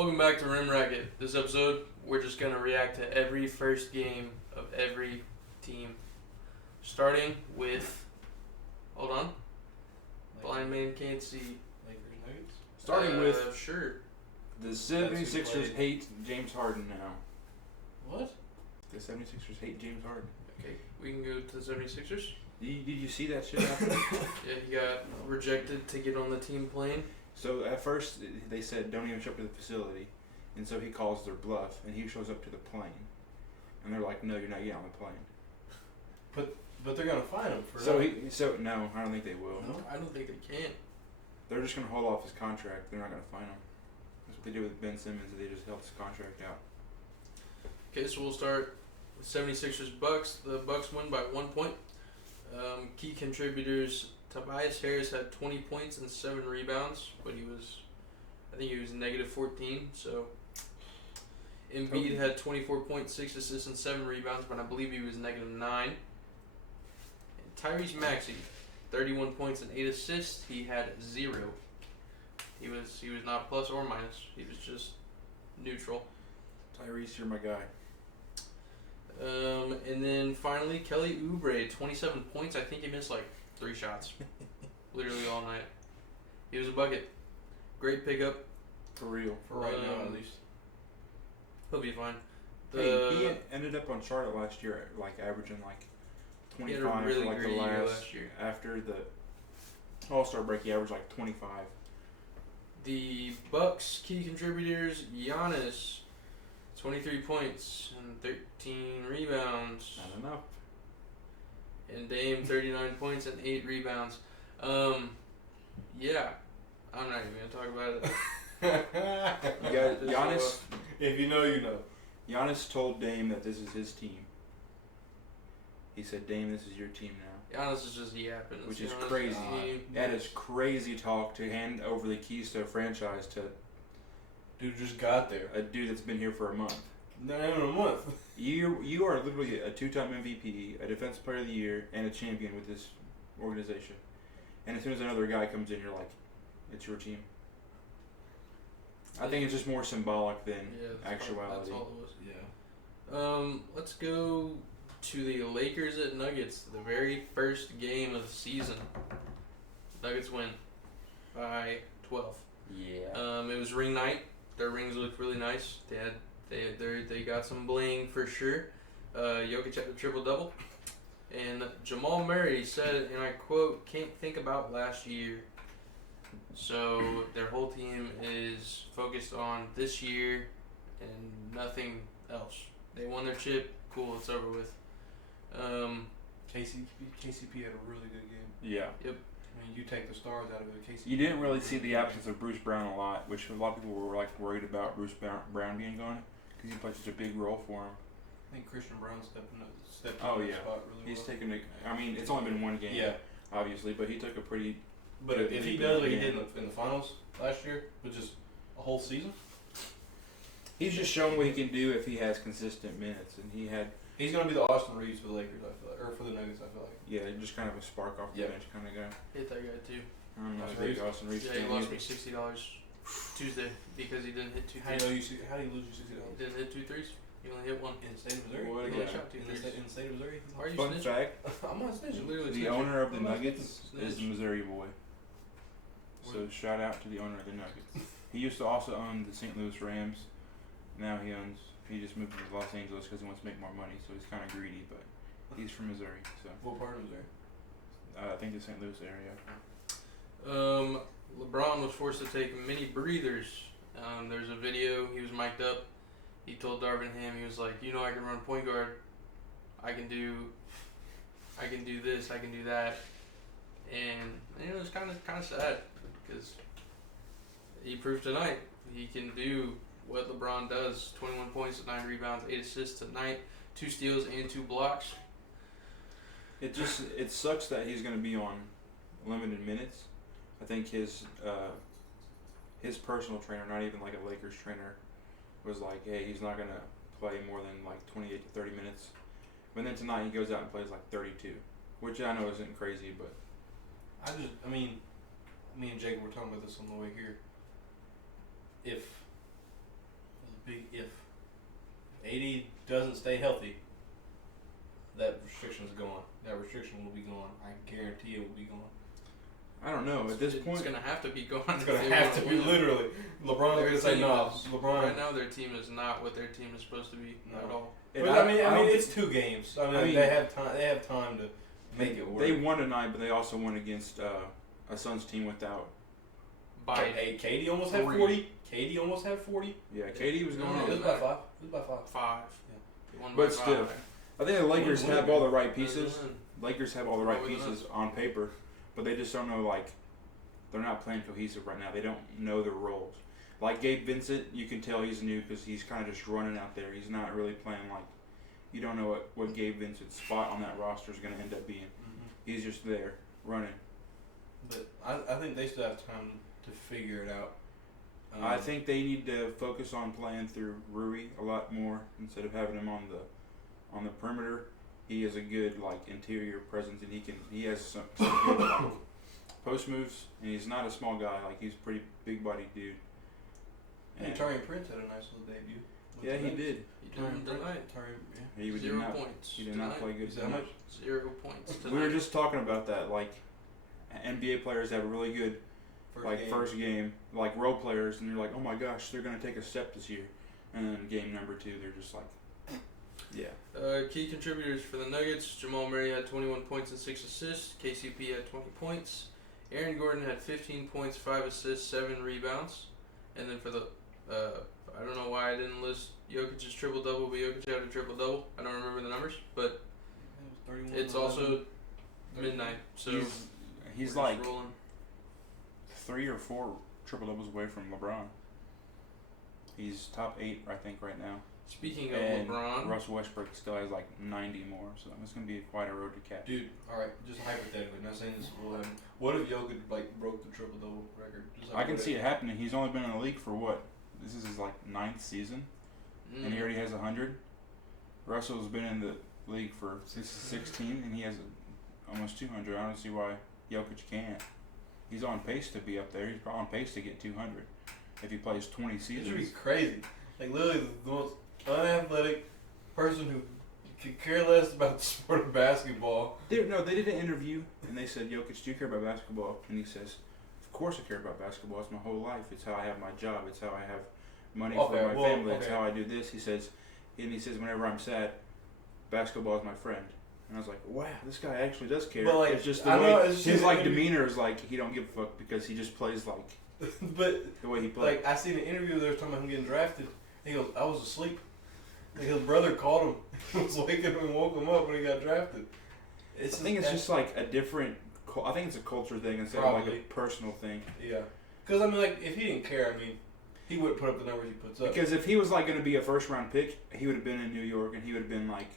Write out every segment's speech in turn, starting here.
Welcome back to Rim Racket. This episode, we're just going to react to every first game of every team. Starting with... Hold on. Blind man can't see. Lakers Nuggets? Starting with Sure. the 76ers hate James Harden now. What? The 76ers hate James Harden. Okay, we can go to the 76ers. Did you see that shit happen? Yeah, he got rejected to get on the team plane. So at first they said don't even show up to the facility, and so he calls their bluff and he shows up to the plane, and they're like, no, you're not getting on the plane. But they're gonna fine him for So that. no, I don't think they will. No? I don't think they can. They're just gonna hold off his contract. They're not gonna fine him. That's what they did with Ben Simmons. They just held his contract out. Okay, so we'll start with 76ers Bucks. The Bucks win by 1 point. Key contributors: Tobias Harris had 20 points and 7 rebounds, but I think he was negative 14. So Embiid had 24 points, 6 assists, and 7 rebounds, but I believe he was negative 9. And Tyrese Maxey, 31 points and 8 assists. He had 0. He was not plus or minus. He was just neutral. Tyrese, you're my guy. And then finally, Kelly Oubre, 27 points. I think he missed like 3 shots. Literally all night. He was a bucket. Great pickup. For real. For right now, at least. He'll be fine. He ended up on Charlotte last year, like averaging like He had 25 a really for like great the year last last year. after the All-Star break. He averaged like 25. The Bucks key contributors: Giannis, 23 points and 13 rebounds. Not enough. And Dame, 39 points and 8 rebounds. Yeah, I'm not even gonna talk about it. You got Giannis. If you know, you know. Giannis told Dame that this is his team. He said, "Dame, this is your team now," Giannis is just yapping. which It's is Giannis' crazy. team. That is crazy talk to hand over the keys to a franchise to Dude just got there. a dude that's been here for a month. Not even a month. You are literally a 2-time MVP, a Defensive Player of the Year, and a champion with this organization. And as soon as another guy comes in, you're like, it's your team. I think it's just more symbolic than actuality. That's all it was. Yeah. Let's go to the Lakers at Nuggets. The very first game of the season. Nuggets win by 12. Yeah. It was ring night. Their rings looked really nice. They got some bling for sure. Jokic had a triple double, and Jamal Murray said, and I quote, "Can't think about last year." So their whole team is focused on this year and nothing else. They won their chip. Cool, it's over with. KCP had a really good game. Yeah. Yep. I mean, you take the stars out of it. KCP. You didn't really see the absence of Bruce Brown a lot, which a lot of people were like worried about Bruce Brown being gone because he played such a big role for him. I think Christian Brown stepped in the spot really He's well. taken I mean, it's only been one game, Yeah. obviously, but he took a pretty. But Good if he lead does what he game. did in the finals last year, with just a whole season, He's just shown what he can do if he has consistent minutes, and he had. he's gonna be the Austin Reeves for the Lakers. I feel like, or for the Nuggets. I feel like. Yeah, just kind of a spark off the Yeah. bench kind of guy. Hit that guy too. I'm not a Austin big Reeves? Austin Reeves Yeah, he fan lost either. me $60 Tuesday because he didn't hit 2 How do threes. you lose your $60? He didn't hit 2 threes. He only hit 1. In the state of Missouri? What a He guy. only shot 2 In the threes. state of Missouri? Why are you Fun snitching? fact: I'm not snitching. Literally the snitching. owner of the I'm not Nuggets snitching. is a Missouri boy. So shout out to the owner of the Nuggets. He used to also own the St. Louis Rams. Now he just moved to Los Angeles because he wants to make more money. So he's kind of greedy, but he's from Missouri. So What part of Missouri? I think the St. Louis area. LeBron was forced to take mini breathers. There's a video. He was mic'd up. He told Darvin Ham, he was like, I can run point guard. I can do this. I can do that. And it was kind of sad because he proved tonight he can do what LeBron does. 21 points, 9 rebounds, 8 assists tonight, 2 steals and 2 blocks. It sucks that he's going to be on limited minutes. I think his personal trainer, not even like a Lakers trainer, was like, hey, he's not going to play more than like 28 to 30 minutes. But then tonight he goes out and plays like 32, which I know isn't crazy, but me and Jacob were talking about this on the way here. If doesn't stay healthy, that restriction is gone. That restriction will be gone. I guarantee it will be gone. I don't know. At this point, it's gonna have to be gone. It's gonna have to be literally. LeBron's gonna say no. LeBron. Right now, their team is not what their team is supposed to be at all. But I mean, it's 2 games. I mean, they have time. They have time to make it work. They won tonight, but they also won against a Suns team without. Hey, KD almost had 40. KD almost had 40. Yeah, KD was going. It was by 5. It was by 5. 5. Yeah. But still, I think the Lakers have all the right pieces. Lakers have all the right pieces on paper, but they just don't know, like, they're not playing cohesive right now. They don't know their roles. Like Gabe Vincent, you can tell he's new because he's kind of just running out there. He's not really playing like, you don't know what Gabe Vincent's spot on that roster is going to end up being. Mm-hmm. He's just there, running. But I think they still have time to figure it out. I think they need to focus on playing through Rui a lot more instead of having him on the perimeter. He has a good like interior presence, and he has some good like, post moves, and he's not a small guy. Like he's a pretty big bodied dude. And Taurean Prince had a nice little debut. Yeah, he did. He did tonight. He did 0 not, points. He did not play good. How much? 0 points. Tonight. We were just talking about that. Like NBA players have a really good first game, like role players, and you're like, oh my gosh, they're gonna take a step this year, and then game number 2, they're just like, yeah. Key contributors for the Nuggets: Jamal Murray had 21 points and 6 assists. KCP had 20 points. Aaron Gordon had 15 points, 5 assists, 7 rebounds. And then for the I don't know why I didn't list Jokic's triple double, but Jokic had a triple double. I don't remember the numbers, but it's also midnight, so he's like rolling. 3 or 4 triple doubles away from LeBron. He's top 8, I think, right now. Speaking of LeBron, Russell Westbrook still has like 90 more, so it's gonna be quite a road to catch. Dude, all right, just hypothetically, not saying this will happen. What if Jokic like broke the triple double record? I can see it happening. He's only been in the league for what? This is his like 9th season, and he already has 100. Russell's been in the league for 16, and he has almost 200. I don't see why Jokic can't. He's on pace to be up there. He's on pace to get 200 if he plays 20 seasons. It should be crazy. Like literally the most unathletic person who could care less about the sport of basketball. They did an interview, and they said, Jokic, do you care about basketball? And he says, of course I care about basketball. It's my whole life. It's how I have my job. It's how I have money for my family. It's how I do this. He says, whenever I'm sad, basketball is my friend. And I was like, wow, this guy actually does care. But like, it's just the way his like demeanor is like he don't give a fuck because he just plays like but the way he plays. Like I seen an interview they were talking about him getting drafted. He goes, I was asleep. Like his brother called him. He was waking up and woke him up when he got drafted. I think it's just like a different. I think it's a culture thing instead of like a personal thing. Yeah, because I mean, like if he didn't care, I mean, he wouldn't put up the numbers he puts up. Because if he was like going to be a first round pick, he would have been in New York and he would have been like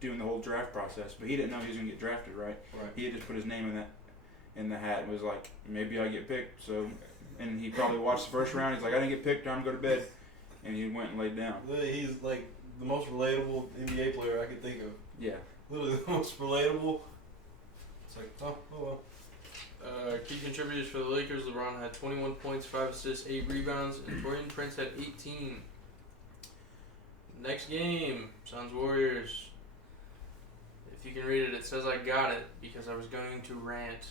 doing the whole draft process. But he didn't know he was going to get drafted, right? He had just put his name in the hat and was like, maybe I get picked. So, and he probably watched the first round. He's like, I didn't get picked. I'm going to go to bed. And he went and laid down. He's like the most relatable NBA player I could think of. Yeah. Literally the most relatable. It's like, oh well. Key contributors for the Lakers: LeBron had 21 points, 5 assists, 8 rebounds, and Taurean Prince had 18. Next game, Suns Warriors. If you can read it, it says I got it because I was going to rant.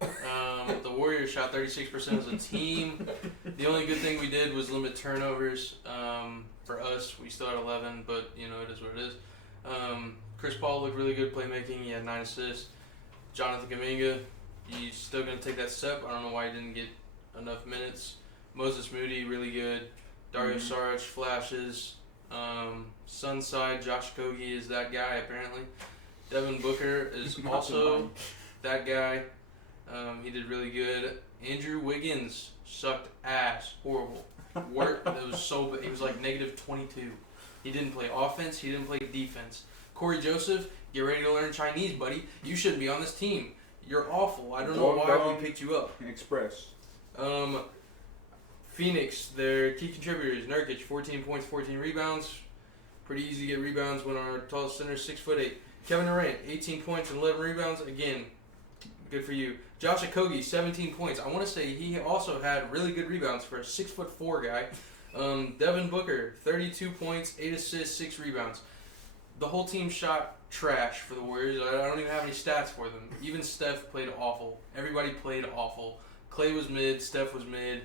The Warriors shot 36% as a team. The only good thing we did was limit turnovers. For us, we still had 11, but you know, it is what it is. Chris Paul looked really good playmaking. He had 9 assists. Jonathan Kuminga, he's still going to take that step. I don't know why he didn't get enough minutes. Moses Moody, really good. Dario Saric, flashes. Sunside, Josh Okogie is that guy, apparently. Devin Booker is also that guy. He did really good. Andrew Wiggins sucked ass. Horrible. It was so bad. He was like negative 22. He didn't play offense. He didn't play defense. Corey Joseph, get ready to learn Chinese, buddy. You shouldn't be on this team. You're awful. I don't know why we picked you up. Express. Phoenix, their key contributors: Nurkic, 14 points, 14 rebounds. Pretty easy to get rebounds when our tallest center is 6'8". Kevin Durant, 18 points and 11 rebounds. Again, good for you. Josh Okogie, 17 points. I want to say he also had really good rebounds for a 6'4" guy. Devin Booker, 32 points, 8 assists, 6 rebounds. The whole team shot trash for the Warriors. I don't even have any stats for them. Even Steph played awful. Everybody played awful. Clay was mid. Steph was mid.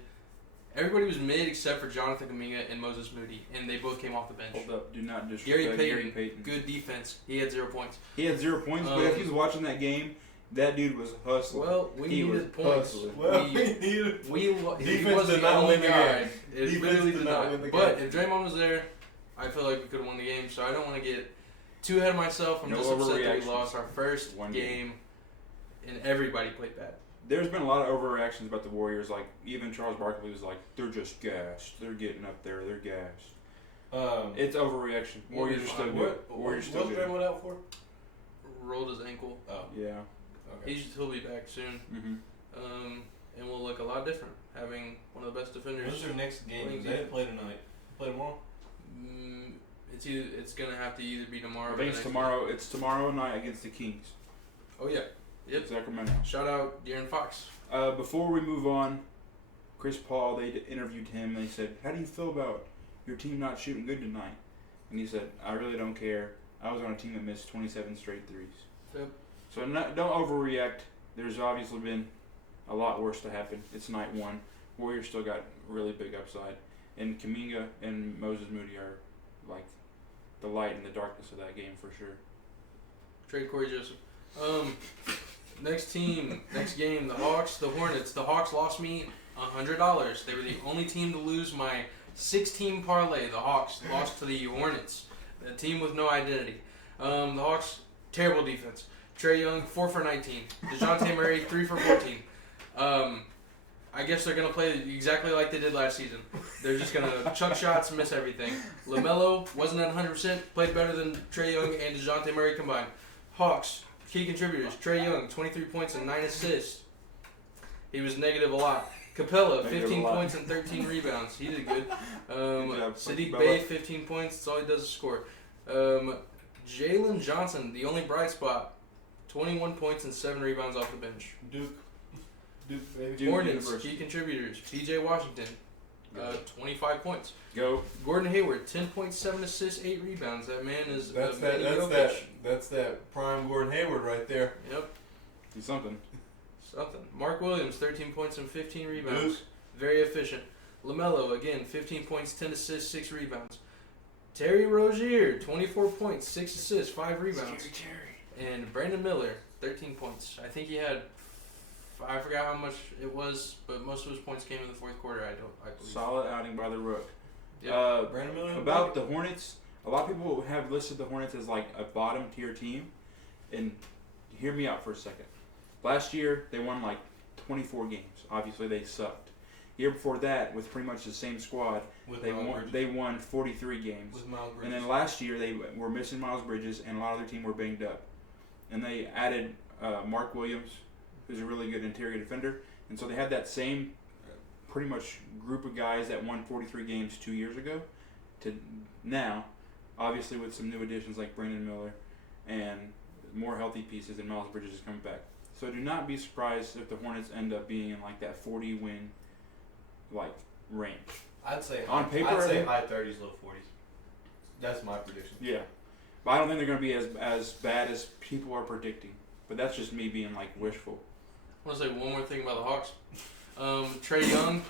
Everybody was mid except for Jonathan Kuminga and Moses Moody, and they both came off the bench. Hold up. Do not disrespect Gary Payton. Good defense. He had 0 points. He had 0 points, but if he was watching that game, that dude was hustling. Well, we needed points. Well, we needed. He Defense was did the not only win the guy. game. It Defense literally did did not not. win the But game. if Draymond was there, I feel like we could have won the game. So I don't want to get too ahead of myself. I'm No just upset that we overreactions. lost our first One game, and everybody played bad. There's been a lot of overreactions about the Warriors. Like, even Charles Barkley was like, they're just gassed. They're getting up there. They're gassed. It's overreaction. Warriors are still good. What? Warriors What's still good. Draymond out for? Rolled his ankle. Oh, Yeah. okay. He'll be back soon. Mm-hmm. And we'll look a lot different having one of the best defenders. When's their next game? Playing They didn't play tonight. Play tomorrow. It's gonna have to either be tomorrow. I or think the it's next tomorrow. It's tomorrow night against the Kings. week. Oh yeah. Yep. Sacramento. Shout out De'Aaron Fox. Before we move on, Chris Paul, they interviewed him. They said, "How do you feel about your team not shooting good tonight?" And he said, "I really don't care. I was on a team that missed 27 straight threes." Yep. So don't overreact. There's obviously been a lot worse to happen. It's night one. Warriors still got really big upside, and Kuminga and Moses Moody are like the light in the darkness of that game for sure. Trade Corey Joseph. Next team, next game, the Hawks, the Hornets. The Hawks lost me $100. They were the only team to lose my 6-team parlay. The Hawks lost to the Hornets, a team with no identity. The Hawks, terrible defense. Trae Young, 4 for 19. DeJounte Murray, 3 for 14. I guess they're going to play exactly like they did last season. They're just going to chuck shots and miss everything. LaMelo wasn't at 100%, played better than Trae Young and DeJounte Murray combined. Hawks, key contributors, Trae Young, 23 points and 9 assists. He was negative a lot. Capella, Negative 15 a lot. points and 13 rebounds. He did good. job, Sadiq Capella. Bey, 15 points. That's all he does is score. Jalen Johnson, the only bright spot, 21 points and 7 rebounds off the bench. Duke, baby. Duke Hornets, University. key contributors, P.J. Washington, 25 points. Go. Gordon Hayward, 10 points, 7 assists, 8 rebounds. That man is That's a that. mini That's Jokic. that. That's that prime Gordon Hayward right there. Yep, Do something. something. Mark Williams, 13 points and 15 rebounds. Duke. Very efficient. LaMelo, again, 15 points, 10 assists, 6 rebounds. Terry Rozier, 24 points, 6 assists, 5 rebounds. And Brandon Miller, 13 points. I think he had, I forgot how much it was, but most of his points came in the fourth quarter, I believe. Solid outing by the Rook. Yep. Brandon Miller. About the Hornets, a lot of people have listed the Hornets as like a bottom tier team, and hear me out for a second. Last year they won like 24 games. Obviously they sucked. Year before that, with pretty much the same squad, with they Miles won. Bridges. They won 43 games. With Miles And Bridges. then last year they were missing Miles Bridges, and a lot of their team were banged up. And they added Mark Williams, who's a really good interior defender, and so they had that same pretty much group of guys that won 43 games 2 years ago to now, obviously with some new additions like Brandon Miller and more healthy pieces, and Miles Bridges is coming back. So do not be surprised if the Hornets end up being in like that 40 win like range. I'd say On paper, I'd say I- high 30s, low 40s. That's my prediction. Yeah, but I don't think they're going to be as bad as people are predicting. But that's just me being like wishful. I want to say one more thing about the Hawks. Trae Young,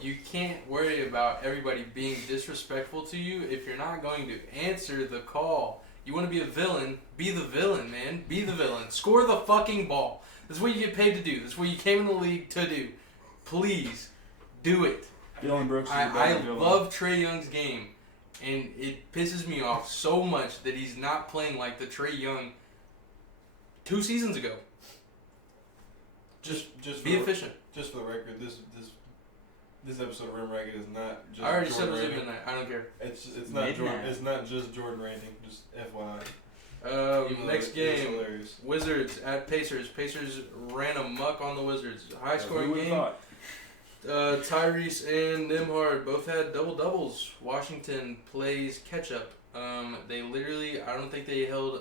you can't worry about everybody being disrespectful to you if you're not going to answer the call. You want to be a villain, be the villain, man. Be the villain. Score the fucking ball. That's what you get paid to do. That's what you came in the league to do. Please, do it. Dylan Brooks is a I better villain. love Trae Young's game, and it pisses me off so much that he's not playing like the Trae Young 2 seasons ago. Just Be for, efficient. Just for the record, this episode of Rim Ragged is not just. I already said Jordan it was ranting. midnight. I don't care. It's not Midnight. Jordan. It's not just Jordan ranting. Just FYI. Even though Next it's game, hilarious. Wizards at Pacers. Pacers ran amok on the Wizards. High scoring Who would've game. thought? Tyrese and Nembhard both had double doubles. Washington plays catch up. They literally, I don't think they held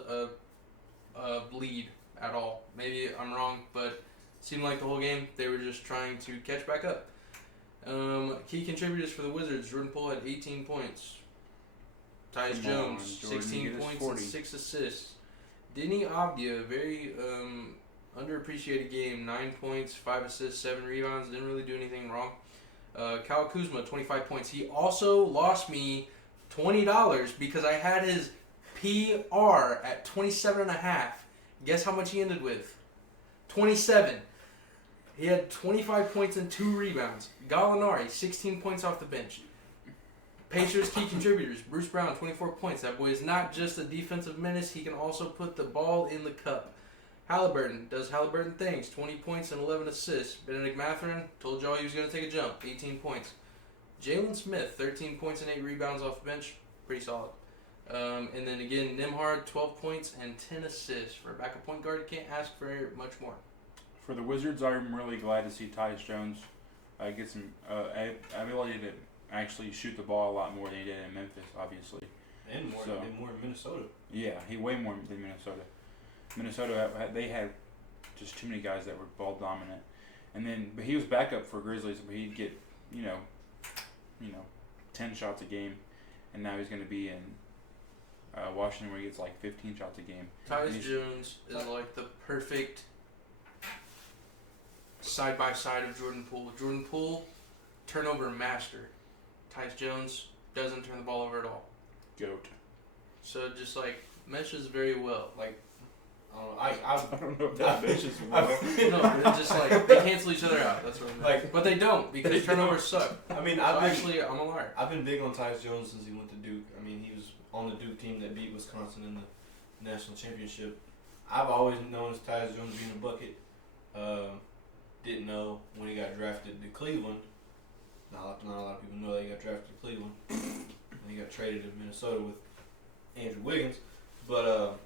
a lead at all. Maybe I'm wrong, but it seemed like the whole game they were just trying to catch back up. Key contributors for the Wizards: Jordan Poole had 18 points. Tyus Come Jones, on, Jordan, 16 get us points 40. and 6 assists. Denny Avdia, very underappreciated game. 9 points, 5 assists, 7 rebounds. Didn't really do anything wrong. Kyle Kuzma, 25 points. He also lost me $20 because I had his PR at 27.5. Guess how much he ended with? 27. He had 25 points and 2 rebounds. Gallinari, 16 points off the bench. Pacers key contributors. Bruce Brown, 24 points. That boy is not just a defensive menace. He can also put the ball in the cup. Halliburton does Halliburton things. 20 points and 11 assists. Benedict Mathurin, told y'all he was going to take a jump. 18 points. Jalen Smith, 13 points and 8 rebounds off the bench. Pretty solid. And then again, Nembhard, 12 points and 10 assists. For a backup point guard, you can't ask for much more. For the Wizards, I'm really glad to see Tyus Jones get some ability to actually shoot the ball a lot more than he did in Memphis, obviously. And more in Minnesota. Yeah, he way more than Minnesota. Minnesota, they had just too many guys that were ball dominant. And then, but he was backup for Grizzlies, but he'd get, 10 shots a game. And now he's going to be in Washington where he gets like 15 shots a game. Tyus Jones is like the perfect side-by-side of Jordan Poole. Jordan Poole, turnover master. Tyus Jones doesn't turn the ball over at all. Goat. So just like meshes very well. Like, I don't know if that meshes well. No, it's just like they cancel each other out. That's what I'm Like, but they don't because turnovers suck. I mean, So actually, I'm a liar. I've been big on Tyus Jones since he went to Duke. I mean, he was on the Duke team that beat Wisconsin in the national championship. I've always known as Tyus Jones being a bucket. Didn't know when he got drafted to Cleveland. Not a lot of people know that he got drafted to Cleveland. And he got traded to Minnesota with Andrew Wiggins. But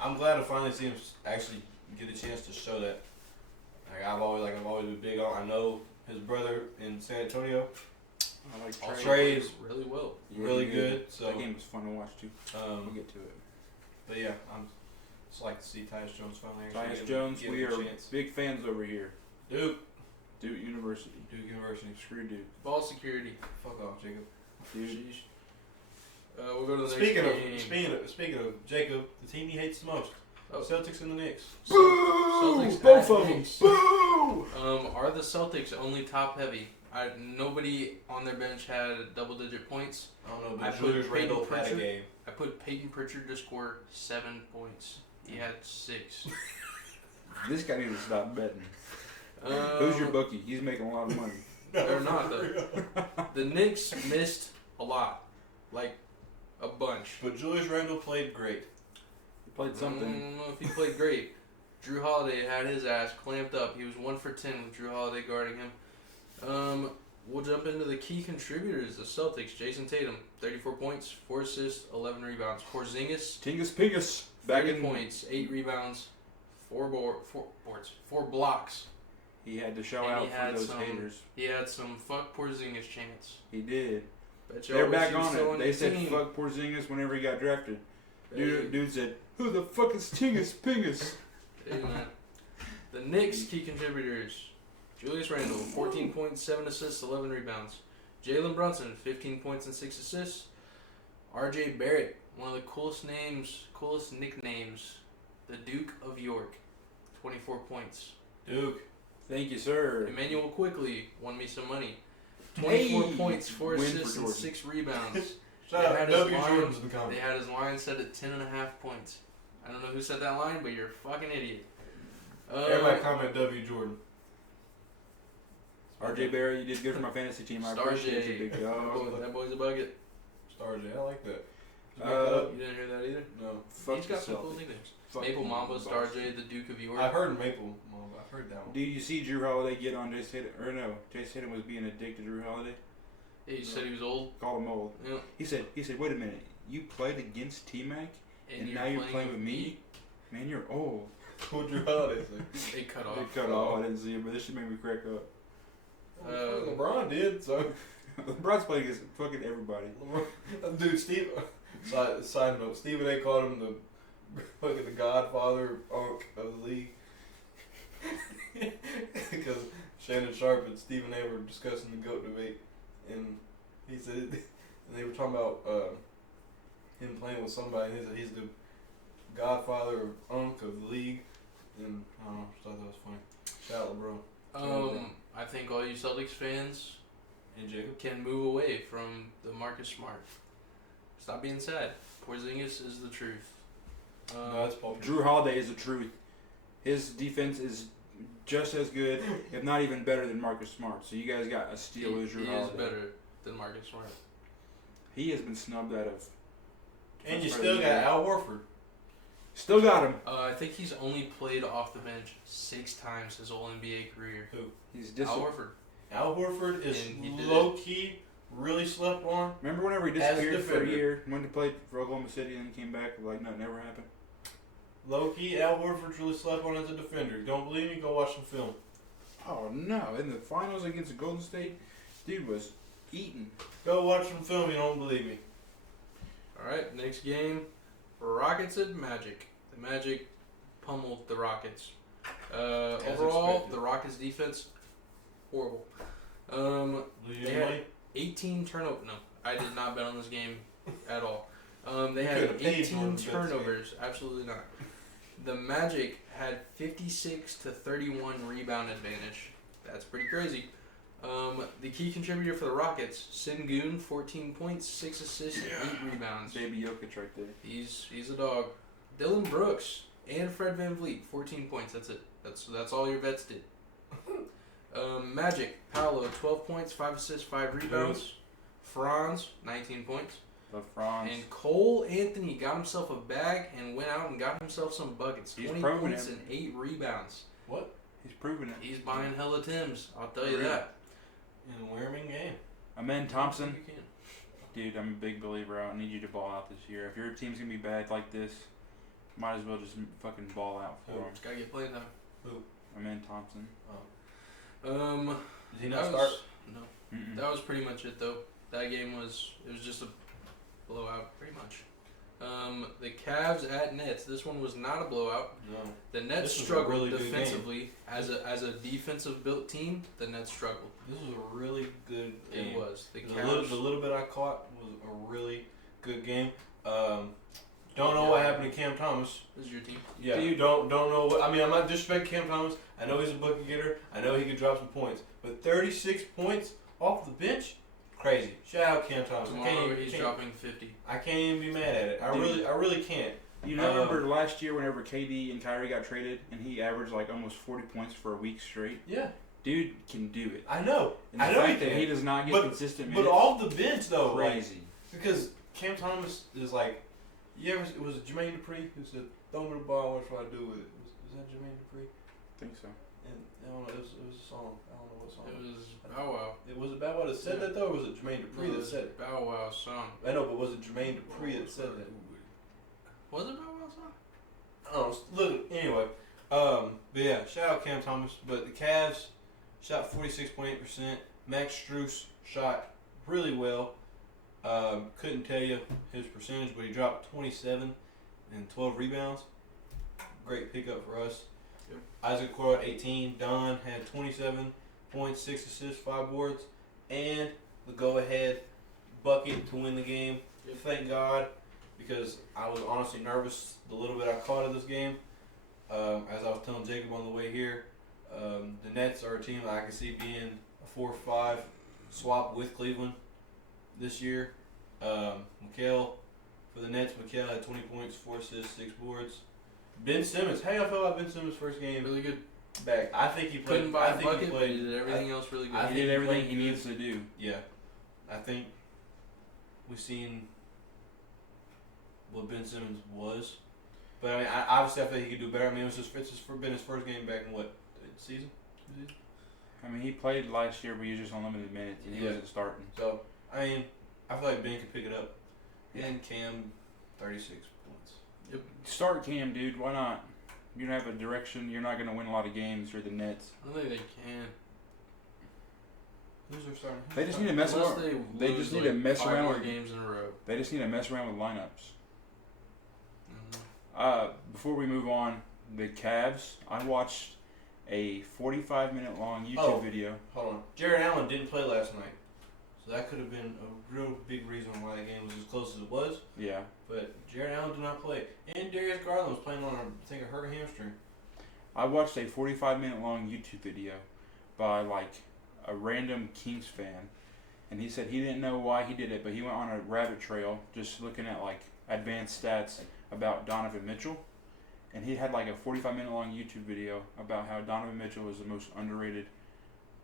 I'm glad to finally see him actually get a chance to show that. I've always been big on. I know his brother in San Antonio. I like Trey's really well. really good. So that game was fun to watch too. We'll get to it. But yeah, I'm just like to see Tyus Jones finally. Tyus Jones, give we him a are chance. big fans over here. Duke University. University. Screw Duke. Ball security. Fuck off, Jacob. Dude. Sheesh. We'll go to the Speaking next game. of Jacob, the team he hates the most, Oh. Celtics and the Knicks. Celtics Both at of them. Knicks. Boo! Are the Celtics only top heavy? Nobody on their bench had double-digit points. I don't know, I but put Julius Peyton Randle had a Pritchard. game. I put Peyton Pritchard to score 7 points. He had 6. This guy needs to stop betting. Who's your bookie? He's making a lot of money. They're not though. The Knicks missed a lot, like a bunch. But Julius Randle played great. He played I something. don't know if he played great. Drew Holiday had his ass clamped up. He was 1 for 10 with Drew Holiday guarding him. We'll jump into the key contributors. The Celtics. Jason Tatum, 34 points, 4 assists, 11 rebounds. Porzingis, Tingus Pingus. Back 30 in points, 8 rebounds, 4 blocks. He had to show And out he had for those some- haters. He had some fuck Porzingis chants. He did. Bet y'all They're wish back he was on still it. the They said team. fuck Porzingis whenever he got drafted. Hey, Dude said, who the fuck is Tingus Pingus? hey, man. The Knicks key contributors. Julius Randle, 14 points, 7 assists, 11 rebounds. Jalen Brunson, 15 points and 6 assists. R.J. Barrett, one of the coolest nicknames, the Duke of York, 24 points. Duke. Thank you, sir. Emmanuel Quickly won me some money. 24 Hey! points, 4 Win for assists, and Jordan. 6 rebounds. Shout They out had to his W. line- Jordan's in the They comments. had his line set at 10.5 points. I don't know who said that line, but you're a fucking idiot. Everybody comment W. Jordan. RJ Barry, you did good for my fantasy team. I Star appreciate J. you, big dog. That boy's a bucket. Star J, I like that. You didn't hear that either? No. Fuck He's got some yourself. cool nicknames. Fuck Maple you, Mamba, boss. Star J, the Duke of York. I've heard Maple Mom. I've heard that one. Do you see Drew Holiday get on Jason Tatum? Or no, Jason Tatum was being a dick to Drew Holiday. He said he was old. Called him old. Yeah. He said, wait a minute, you played against T-Mac? And now you're playing with me? Man, you're old. What Drew Holiday say? They cut off. They cut off. I didn't see it, but this shit made me crack up. LeBron did, so. LeBron's playing against fucking everybody. Dude, Steve. Side note: Stephen A. called him the Godfather Unk of the league because Shannon Sharp and Stephen A. were discussing the GOAT debate, and he said, and they were talking about him playing with somebody. And he said he's the godfather or unk of the league, and I don't know, just thought that was funny. Shout out LeBron. I think all you Celtics fans And Jacob. can move away from the Marcus Smart. Stop being sad. Porzingis is the truth. No, that's Paul Pierce. Drew Holiday is the truth. His defense is just as good, if not even better than Marcus Smart. So you guys got a steal with Drew He Holiday. is better than Marcus Smart. He has been snubbed out of. And you still got Al Horford. Still got him. I think he's only played off the bench 6 times his whole NBA career. Who? He's Al Horford. Al Horford is And he did low key, really slept on. Remember whenever he As a disappeared for a defender. year, went to play for Oklahoma City, and then came back like nothing ever happened? Low key, Al Horford's really slept on as a defender. Don't believe me? Go watch some film. Oh no! In the finals against Golden State, dude was eating. Go watch some film. You don't believe me? All right, next game, Rockets and Magic. The Magic pummeled the Rockets. Overall, expected. the Rockets defense horrible. Lose They your had money? 18 turnovers. No, I did not bet on this game at all. They You had could've paid more 18 to bet this game. turnovers. Absolutely not. The Magic had 56 to 31 rebound advantage. That's pretty crazy. The key contributor for the Rockets, Sengun, 14 points, 6 assists, and 8 rebounds. Baby Jokic right there. He's a dog. Dylan Brooks and Fred VanVleet, 14 points. That's it. That's all your vets did. Magic, Paolo, 12 points, 5 assists, 5 rebounds. Franz, 19 points. The Franz. And Cole Anthony got himself a bag and went out and got himself some buckets. He's 20 proven points it. and 8 rebounds. What? He's proven it. He's buying hella Tims. I'll tell you Really? that. In a Werman game. Amen Thompson. You can. Dude, I'm a big believer. I need you to ball out this year. If your team's gonna be bad like this, might as well just fucking ball out for him. Just gotta get playing time. Amen Thompson. Did he not That start? was- No. Mm-mm. That was pretty much it, though. That game was just a blowout, pretty much. The Cavs at Nets. This one was not a blowout. No. The Nets This was a struggled really good defensively. As a defensive built team, the Nets struggled. This was a really good game. It was. The The Cavs. little bit I caught was a really good game. Don't know what happened to Cam Thomas. This is your team. Yeah, you don't know what. I mean, I'm not disrespecting Cam Thomas. I know he's a bucket getter. I know he could drop some points. But 36 points off the bench, crazy. Shout out Cam Thomas. Tomorrow he's dropping 50. I can't even be mad at it. I Dude. really can't. You know, remember last year whenever KD and Kyrie got traded and he averaged like almost 40 points for a week straight? Yeah, Dude can do it. I know. And the I know fact he that can. he does not get But- consistent But minutes, off the bench though, like, crazy. because Cam Thomas is like, was it Jermaine Dupri who said, "Throw me the ball, watch what I do with it." Was that Jermaine Dupri? I think so. And I don't know, it was a song. I don't know what song. It was Bow Wow. Was it Bow Wow that said that though, or was it Jermaine Dupri No, it that was said it? Bow Wow song. I know, but was it Jermaine Dupri that said that? Was it Bow Wow song? Oh, look. Anyway, but yeah, shout out Cam Thomas. But the Cavs shot 46.8%. Max Strus shot really well. Couldn't tell you his percentage, but he dropped 27 and 12 rebounds. Great pickup for us. Yep. Isaac Okoro at 18. Don had 27 points, 6 assists, 5 boards, and the go-ahead bucket to win the game. Yep. Thank God, because I was honestly nervous the little bit I caught of this game. As I was telling Jacob on the way here, the Nets are a team that I can see being a 4-5 swap with Cleveland this year. Mikal for the Nets, Mikal had 20 points, 4 assists, 6 boards. Ben Simmons, how y'all feel about Ben Simmons' first game Really good. back? I think he played. Couldn't buy I a think he bucket, but played. he did everything else really good. I He think did everything played he good. needs to do. Yeah, I think we've seen what Ben Simmons was, but I mean, obviously I feel he could do better. I mean, it's been his first game back in what season? I mean, he played last year, but he was just on limited minutes, and he Yeah. wasn't starting. So I mean, I feel like Ben could pick it up, and Cam, 36 points. Start Cam, dude. Why not? You don't have a direction. You're not going to win a lot of games. You're the Nets. I don't think they can. Who's their starting? They just need to mess Unless around. they They lose just need like to mess 5 around more with. games in a row. They just need to mess around with lineups. I don't know. Before we move on, the Cavs. I watched a 45-minute long YouTube Oh. video. Hold on. Jared Allen didn't play last night. So that could have been a real big reason why that game was as close as it was. Yeah. But Jared Allen did not play. And Darius Garland was playing on, I think, a hurt hamstring. I watched a 45-minute long YouTube video by like a random Kings fan, and he said he didn't know why he did it, but he went on a rabbit trail just looking at like advanced stats about Donovan Mitchell, and he had like a 45-minute long YouTube video about how Donovan Mitchell is the most underrated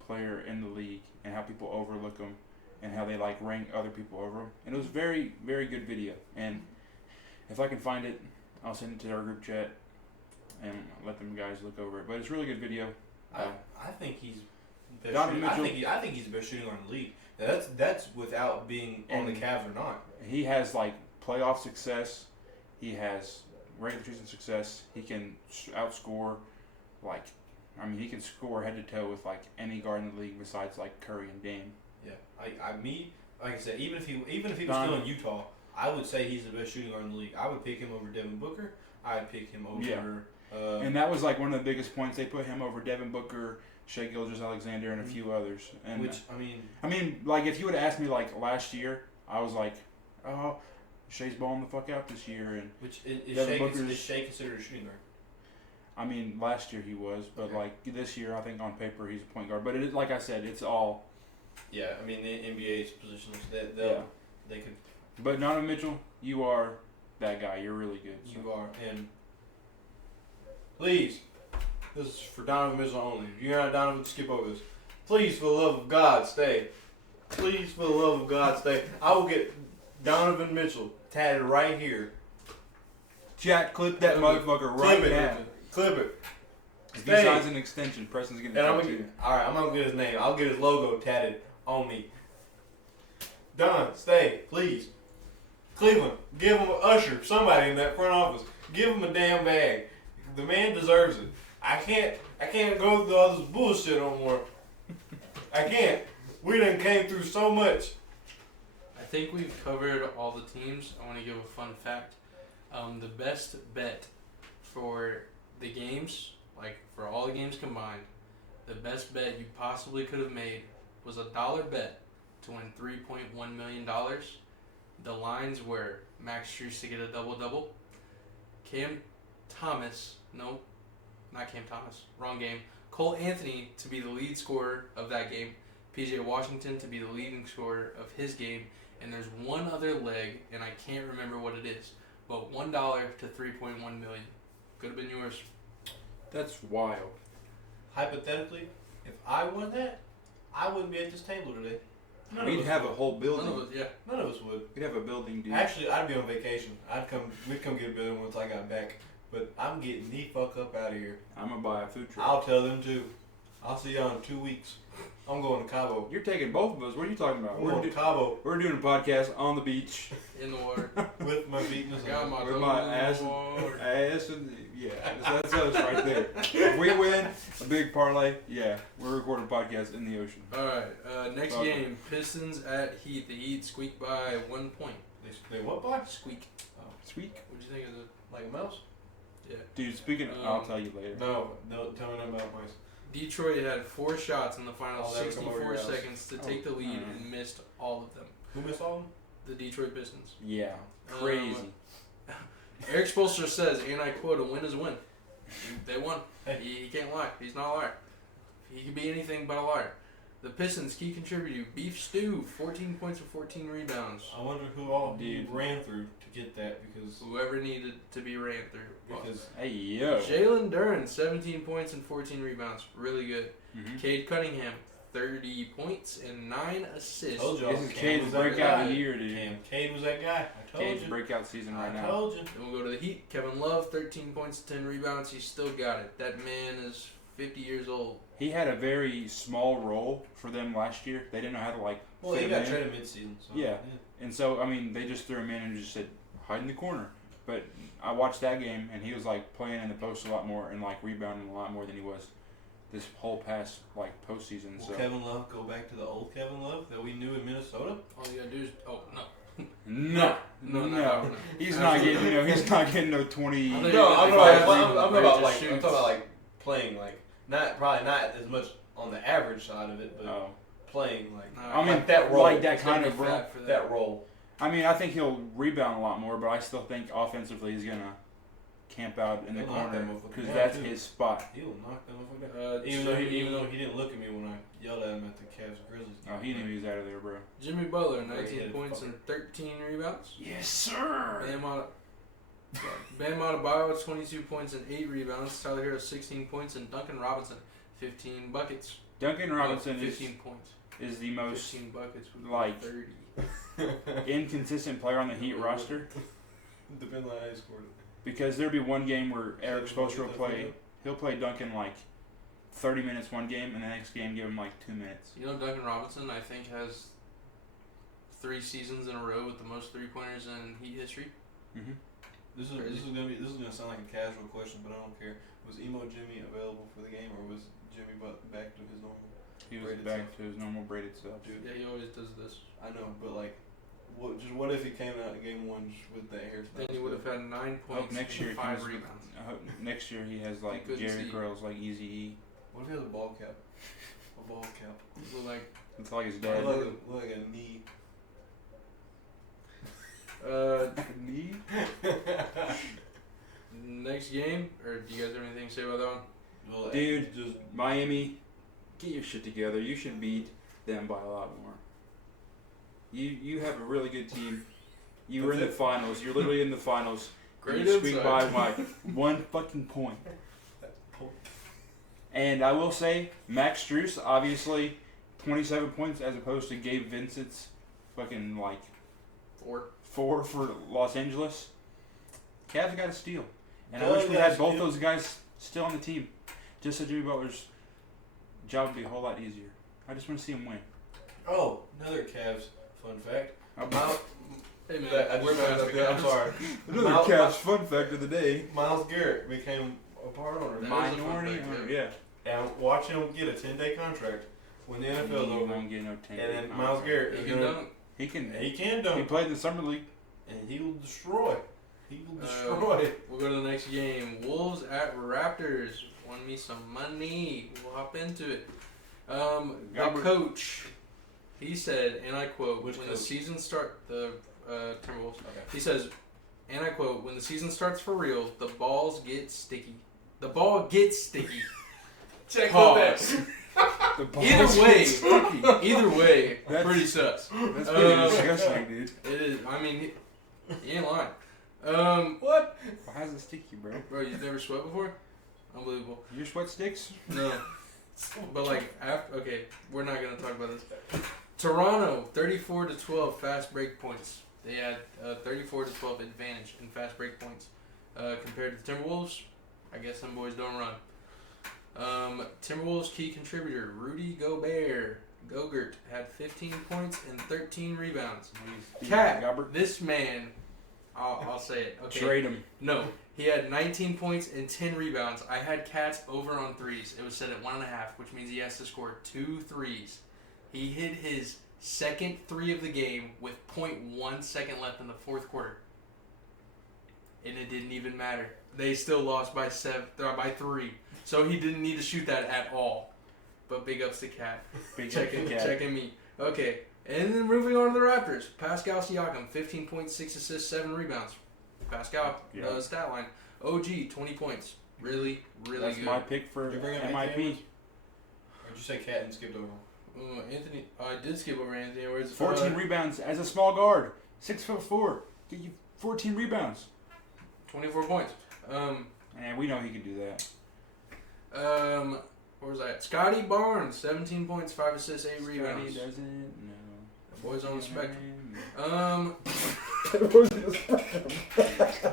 player in the league and how people overlook him and how they like rank other people over him. And it was very, very good video. And if I can find it, I'll send it to our group chat and let them guys look over it. But it's a really good video. I think he's best Donovan shooting. Mitchell- I think he's the best shooting guard in the league. Now, that's without being on the And- Cavs or not. He has like playoff success. He has regular season success. He can outscore, like, I mean, he can score head to toe with like any guard in the league besides like Curry and Dame. Yeah, like I said, even if he was still Donovan- in Utah, I would say he's the best shooting guard in the league. I would pick him over Devin Booker. I'd pick him over. Yeah. And that was like one of the biggest points. They put him over Devin Booker, Shai Gilgeous-Alexander, and a few others. And which I mean, like if you would have asked me like last year, I was like, oh, Shai's balling the fuck out this year, and is Devin Shai Booker's- considered a shooting guard? I mean last year he was, but Okay. like this year I think on paper he's a point guard. But it is, like I said, it's all Yeah, I mean the NBA's positions that they could. But Donovan Mitchell, you are that guy. You're really good. So. You are, and please, this is for Donovan Mitchell only. If you're not Donovan, skip over this. Please, for the love of God, stay. Please, for the love of God, stay. I will get Donovan Mitchell tatted right here. Chat, clip that motherfucker right Clip it, now. clip it. If he Stay. signs an extension, Preston's getting And a I'm tattoo. gonna all right. I'm gonna get his name. I'll get his logo tatted on me. Don, stay, please. Cleveland, give him an usher, somebody in that front office. Give him a damn bag. The man deserves it. I can't go through all this bullshit no more. I can't. We done came through so much. I think we've covered all the teams. I want to give a fun fact. The best bet for the games, like for all the games combined, the best bet you possibly could have made was $1 bet to win $3.1 million. The lines were Max Strus to get a double-double, Cam Thomas, no, not Cam Thomas, wrong game, Cole Anthony to be the lead scorer of that game, PJ Washington to be the leading scorer of his game, and there's one other leg, and I can't remember what it is, but $1 to 3.1 million. Could have been yours. That's wild. Hypothetically, if I won that, I wouldn't be at this table today. None We'd of us have a would. whole building. None of us, yeah. None of us would. We'd have a building, dude. Actually, I'd be on vacation. We'd come get a building once I got back. But I'm getting the fuck up out of here. I'm gonna buy a food truck. I'll tell them too. I'll see y'all in 2 weeks. I'm going to Cabo. You're taking both of us. What are you talking about? I'm going to Cabo We're doing a podcast on the beach In the water. with my beatness. Got my with toe my in the ass, water. ass, and yeah, that's us right there. If we win a big parlay, yeah, we're recording a podcast in the ocean. Alright, next Okay. game. Pistons at Heat. The Heat squeaked by 1 point. They what by? Squeak. Sweet, What'd you think of the... Like a mouse? Yeah. dude. Speaking, I'll tell you later. No, tell me nothing about mice. Detroit had 4 shots in the final I'll never come over 64 your house. seconds to take the lead and missed all of them. Who missed all of them? The Detroit Pistons. Yeah, crazy. Eric Spoelstra says, and I quote, a win is a win. They won. Hey. He can't lie. He's not a liar. He can be anything but a liar. The Pistons, key contributor, Beef Stew, 14 points and 14 rebounds. I wonder who all Dude. ran through to get that because Whoever needed to be ran through. Hey yo. Jalen Duren, 17 points and 14 rebounds. Really good. Mm-hmm. Cade Cunningham, 30 points and 9 assists. told y'all. This is Cam Cade's was that breakout guy. of the year, dude. Cade was that guy. I told Cade's you. breakout season right I now. told you. Then we'll go to the Heat. Kevin Love, 13 points, 10 rebounds. He's still got it. That man is 50 years old. He had a very small role for them last year. They didn't know how to Well, fit he him got in. traded mid-season. So, Yeah. And so, I mean, they just threw him in and just said, hide in the corner. But I watched that game, and he was, like, playing in the post a lot more and, like, rebounding a lot more than he was this whole past, like, postseason. Will So Kevin Love go back to the old Kevin Love that we knew in Minnesota? All you gotta do is, oh, no. No. No. He's not getting, he's not getting no 20. I think- No, I'm like talking five about great like shoots. I'm talking about like playing like Probably not as much on the average side of it, but playing like that role, like that kind of role. That role. I mean, I think he'll rebound a lot more, but I still think offensively he's gonna camp out in the corner because that's his spot. He'll knock that motherfucker down. Even though he didn't look at me when I yelled at him at the Cavs Grizzlies game. Oh, he knew he was out of there, bro. Jimmy Butler, 19 points and 13 rebounds. Yes, sir. Bam Adebayo, 22 points and 8 rebounds. Tyler Hero, 16 points, and Duncan Robinson, 15 buckets. Duncan Robinson 15 points. Is the most 15 buckets would like 30. inconsistent player on the Heat roster. Depends on how he scored it. Because there'll be one game where Eric Spoelstra will play. He'll play Duncan like 30 minutes one game, and the next game give him like 2 minutes. You know, Duncan Robinson, I think, has 3 seasons in a row with the most 3-pointers in Heat history. Mm-hmm. This is gonna sound like a casual question, but I don't care. Was Emo Jimmy available for the game, or was Jimmy back to his normal? He was back to his normal braided self. Dude. Yeah, he always does this. I know, but like, what if he came out in game 1 just with that hairstyle? Then he would have had 9 points next year and 5 rebounds. Next year he has like Jerry Curls, like Easy E. What if he has a ball cap? A ball cap. Look like it's like his dad. Look like a knee. Knee. Next game, or do you guys have anything to say about that one? Well, dude, just Miami, get your shit together. You should beat them by a lot more. You have a really good team. You were in the finals. You're literally in the finals. Great you squeaked by like 1 fucking point. And I will say, Max Strus, obviously, 27 points as opposed to Gabe Vincent's fucking like 4 for Los Angeles. Cavs got a steal. And I wish we had both those guys still on the team. Just so Jimmy Butler's job would be a whole lot easier. I just want to see him win. Oh, another Cavs fun fact. Hey man, I'm sorry. Another Cavs fun fact of the day. Myles Garrett became a part owner. Minority owner, yeah. And watch him get a 10-day contract when the NFL's over. Won't get no 10-day and then Myles Garrett he can dunk. He can dunk. He played in the summer league. And he will destroy. He will destroy. We'll go to the next game. Wolves at Raptors. Won me some money. We'll hop into it. The coach, he said, and I quote, the season start the Timberwolves. Okay. He says, and I quote, when the season starts for real, the balls get sticky. The ball gets sticky. Check Pause. Either way, that's pretty sus. That's pretty disgusting, dude. It is. I mean, he ain't lying. What? Why is it sticky, bro? Bro, you've never sweat before? Unbelievable. Your sweat sticks? No. But like after, okay, we're not gonna talk about this. Toronto, 34-12 fast break points. They had 34-12 advantage in fast break points compared to the Timberwolves. I guess some boys don't run. Timberwolves key contributor Rudy Gobert had 15 points and 13 rebounds. Cat, this man, I'll say it. Okay. Trade him. No, he had 19 points and 10 rebounds. I had Cat's over on threes. It was set at 1.5, which means he has to score 2 threes. He hit his second 3 of the game with 0.1 second left in the fourth quarter. And it didn't even matter. They still lost by 3. So he didn't need to shoot that at all. But big ups to Cat. Checking me. Okay. And then moving on to the Raptors. Pascal Siakam, 15 points, 6 assists, 7 rebounds. Pascal, stat line. OG, 20 points. Really good. That's my pick for MIP. Or did you say Cat and skipped over? Anthony, I did skip over Anthony Edwards. 14 rebounds as a small guard. 6'4". Get you 14 rebounds. 24 points. And we know he can do that. Where was I at? Scotty Barnes, 17 points, 5 assists, 8 rebounds. He doesn't know. The boy's on the spectrum.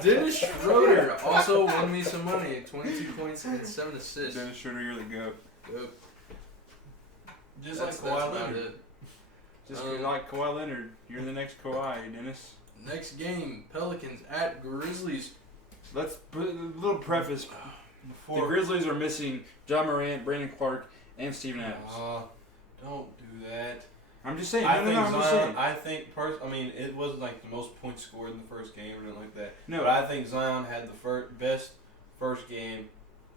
Dennis Schroeder also won me some money. 22 points and 7 assists. Dennis Schroeder, you're the goat. Just like Kawhi Leonard. Just like Kawhi Leonard. You're the next Kawhi, Dennis. Next game, Pelicans at Grizzlies. Let's put a little preface. The Grizzlies are missing John Morant, Brandon Clark, and Steven Adams. Don't do that. I'm just saying. I think it wasn't like the most points scored in the first game or anything like that. No. But I think Zion had the best first game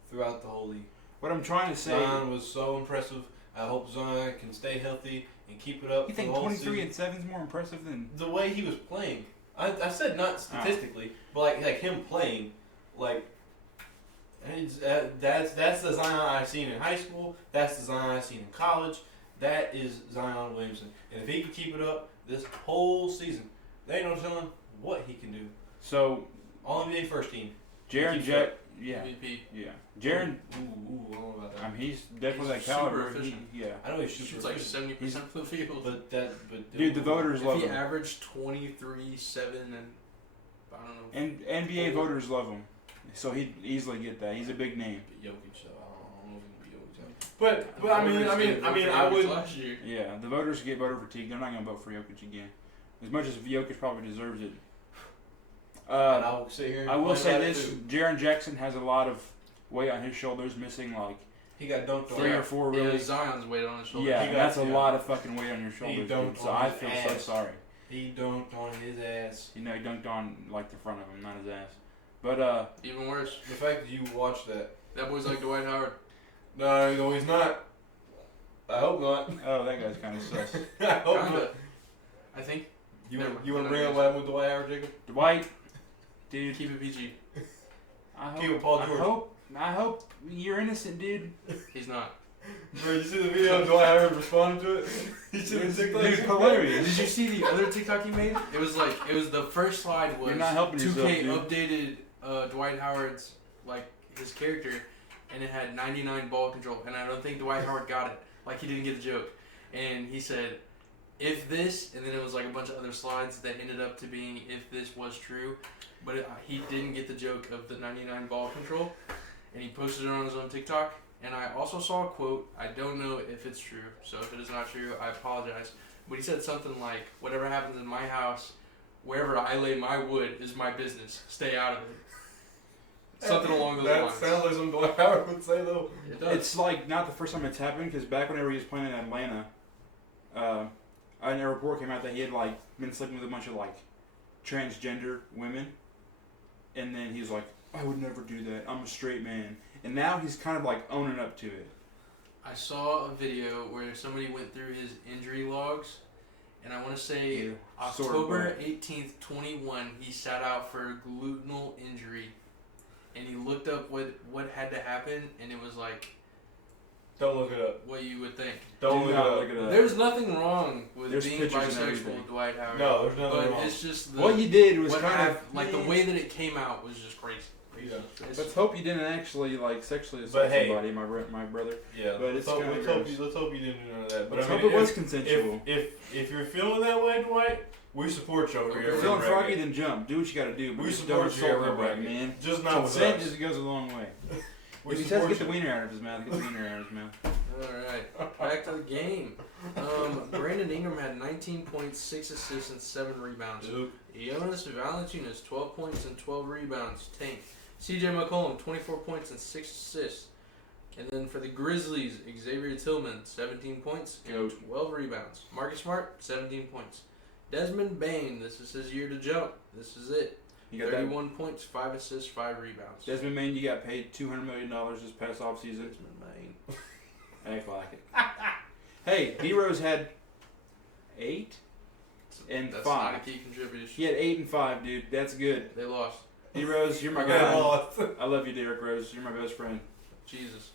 throughout the whole league. What I'm trying to say. Zion was so impressive. I hope Zion can stay healthy and keep it up. You think 23-7 is more impressive than the way he was playing? I said not statistically, but like him playing, like that's the Zion I've seen in high school. That's the Zion I've seen in college. That is Zion Williamson, and if he can keep it up this whole season, there ain't no telling what he can do. So All NBA first team. Jaren Jack, yeah, MVP. yeah. Jaren, I don't know about that. I mean, he's definitely He's that caliber. super efficient. I know he's super Shoots like efficient, 70% from the field. but Dude, the voters If love he him, averaged 23, 7, and I don't know. and NBA voters love him. So he'd easily get that. He's a big name. Jokic, so I don't know if he can be Jokic. But I would. Last year. Yeah, the voters get voter fatigue. They're not going to vote for Jokic again. As much as Jokic probably deserves it. And I will sit here. And I will complain say about it this: too. Jaren Jackson has a lot of weight on his shoulders, missing like He got dunked on. 3 or 4 really. Yeah, Zion's weight on his shoulder. Yeah, He got- that's a yeah. lot of fucking weight on your shoulders. dunked Dude, so on I his feel so ass. sorry. He dunked on his ass. You know, he dunked on like the front of him, not his ass. But Even worse, The fact that you watched that. that boy's like Dwight Howard. No, he's not. I hope not. oh, that guy's kind of sus. I hope Kinda. not. I think. You Never want mind. to bring up what happened with Dwight Howard, Jacob? Dwight, dude, Keep it PG. I hope, Keep it Paul George. I hope you're innocent, dude. He's not. Bro, you see the video of Dwight Howard responding to it? You see the TikTok? Dude, hilarious. Did you see the other TikTok he made? It was the first slide was You're not helping 2K yourself, updated Dwight Howard's like his character, and it had 99 ball control, and I don't think Dwight Howard got it. Like he didn't get the joke, and he said, "If this," and then it was like a bunch of other slides that ended up to being "if this was true," but he didn't get the joke of the 99 ball control, and he posted it on his own TikTok. And I also saw a quote. I don't know if it's true, so if it is not true, I apologize. But he said something like, "Whatever happens in my house, wherever I lay my wood is my business. Stay out of it." Something along those That lines. sounds like something Dwight Howard would say, though. It does. It's like not the first time it's happened because back whenever he was playing in Atlanta, a report came out that he had like been sleeping with a bunch of like transgender women, and then he's like, "I would never do that. I'm a straight man." And now he's kind of like owning up to it. I saw a video where somebody went through his injury logs, and I want to say Yeah, sort of, October but- 18th, 21, he sat out for a gluteal injury, and he looked up what had to happen, and it was like Don't look it up. what you would think. Don't Do look it not up. look it up. There's nothing wrong with There's being pictures and bisexual everything. with Dwight Howard. No, there's nothing but wrong. it's just the What you did was what kind hap- of like the way that it came out was just crazy. Yeah. It's- Let's hope you didn't actually like sexually But assault hey. somebody, my brother. Yeah, But it's kinda let's gross. hope you didn't do none of that. But Let's I mean, hope it was if, consensual. if you're feeling that way, Dwight, we support you over If here. If you're at feeling Red froggy, Bracket. then jump. Do what you got to do. But We just support don't you here assault at Red nobody, Bracket. man. Just not with Consent us. just goes a long way. We If he says support get the you. wiener out of his mouth, get the wiener out of his mouth. Alright, back to the game. Brandon Ingram had 19 points, 6 assists, and 7 rebounds. Dude, Jonas Valanciunas, 12 points and 12 rebounds. Tank. CJ McCollum, 24 points and 6 assists. And then for the Grizzlies, Xavier Tillman, 17 points and Goat. 12 rebounds. Marcus Smart, 17 points. Desmond Bain, this is his year to jump. This is it. You got that. 31 points, 5 assists, 5 rebounds. Desmond Main, you got paid $200 million this past offseason. Desmond Bain. Act like it. Hey, D-Rose had 8 and That's 5. not a key contributor. He had 8 and 5, dude. That's good. They lost. D-Rose, you're my I got guy. lost. I love you, Derrick Rose. You're my best friend. Jesus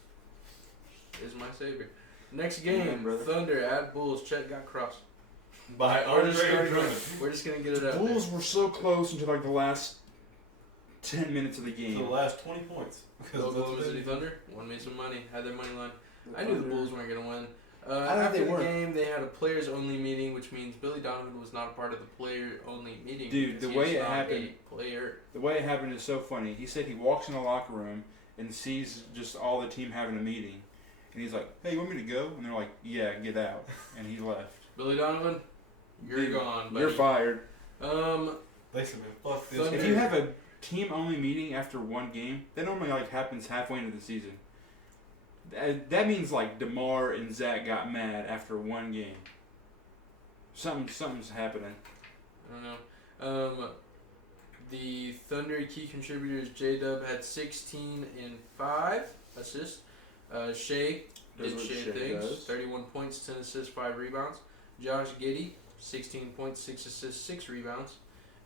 is my savior. Next Amen, game, brother. Thunder at Bulls. Chet got crossed. By We're just, Andre gonna, Drummond. we're just gonna get it out there. Bulls were so close until like the last 10 minutes of the For game. the last 20 points. Oklahoma City Thunder won me some money. Had their money line. I knew the Bulls weren't gonna win. I think After they the were. game, they had a players-only meeting, which means Billy Donovan was not a part of the player-only meeting. Dude, because the he way is it not happened- a player. The way it happened is so funny. He said he walks in the locker room and sees just all the team having a meeting. And he's like, "Hey, you want me to go?" And they're like, "Yeah, get out." And he left. Billy Donovan, you're Dude, gone, buddy. You're fired. They said, "Man, fuck this." Thunder- If you have a team-only meeting after one game, that normally like happens halfway into the season. That means like DeMar and Zach got mad after one game. Something's happening. I don't know. The Thunder key contributors, J-Dub had 16 and 5 assists. Shea Does did what Shea Shea things. does. 31 points, 10 assists, 5 rebounds. Josh Giddey, 16 points, 6 assists, 6 rebounds.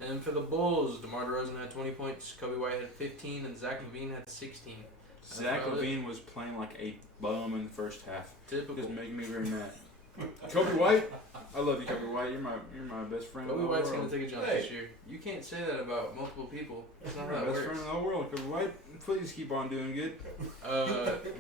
And then for the Bulls, DeMar DeRozan had 20 points, Kobe White had 15, and Zach LaVine had 16. Zach LaVine was playing like a bum in the first half. Typical. Just making me very mad. Kobe White, I love you, Kobe White. You're my best friend. Kobe in the White's world. going to take a jump this year. You can't say that about multiple people. That's not You're how my it best works. friend in the world, Kobe White. Please keep on doing good.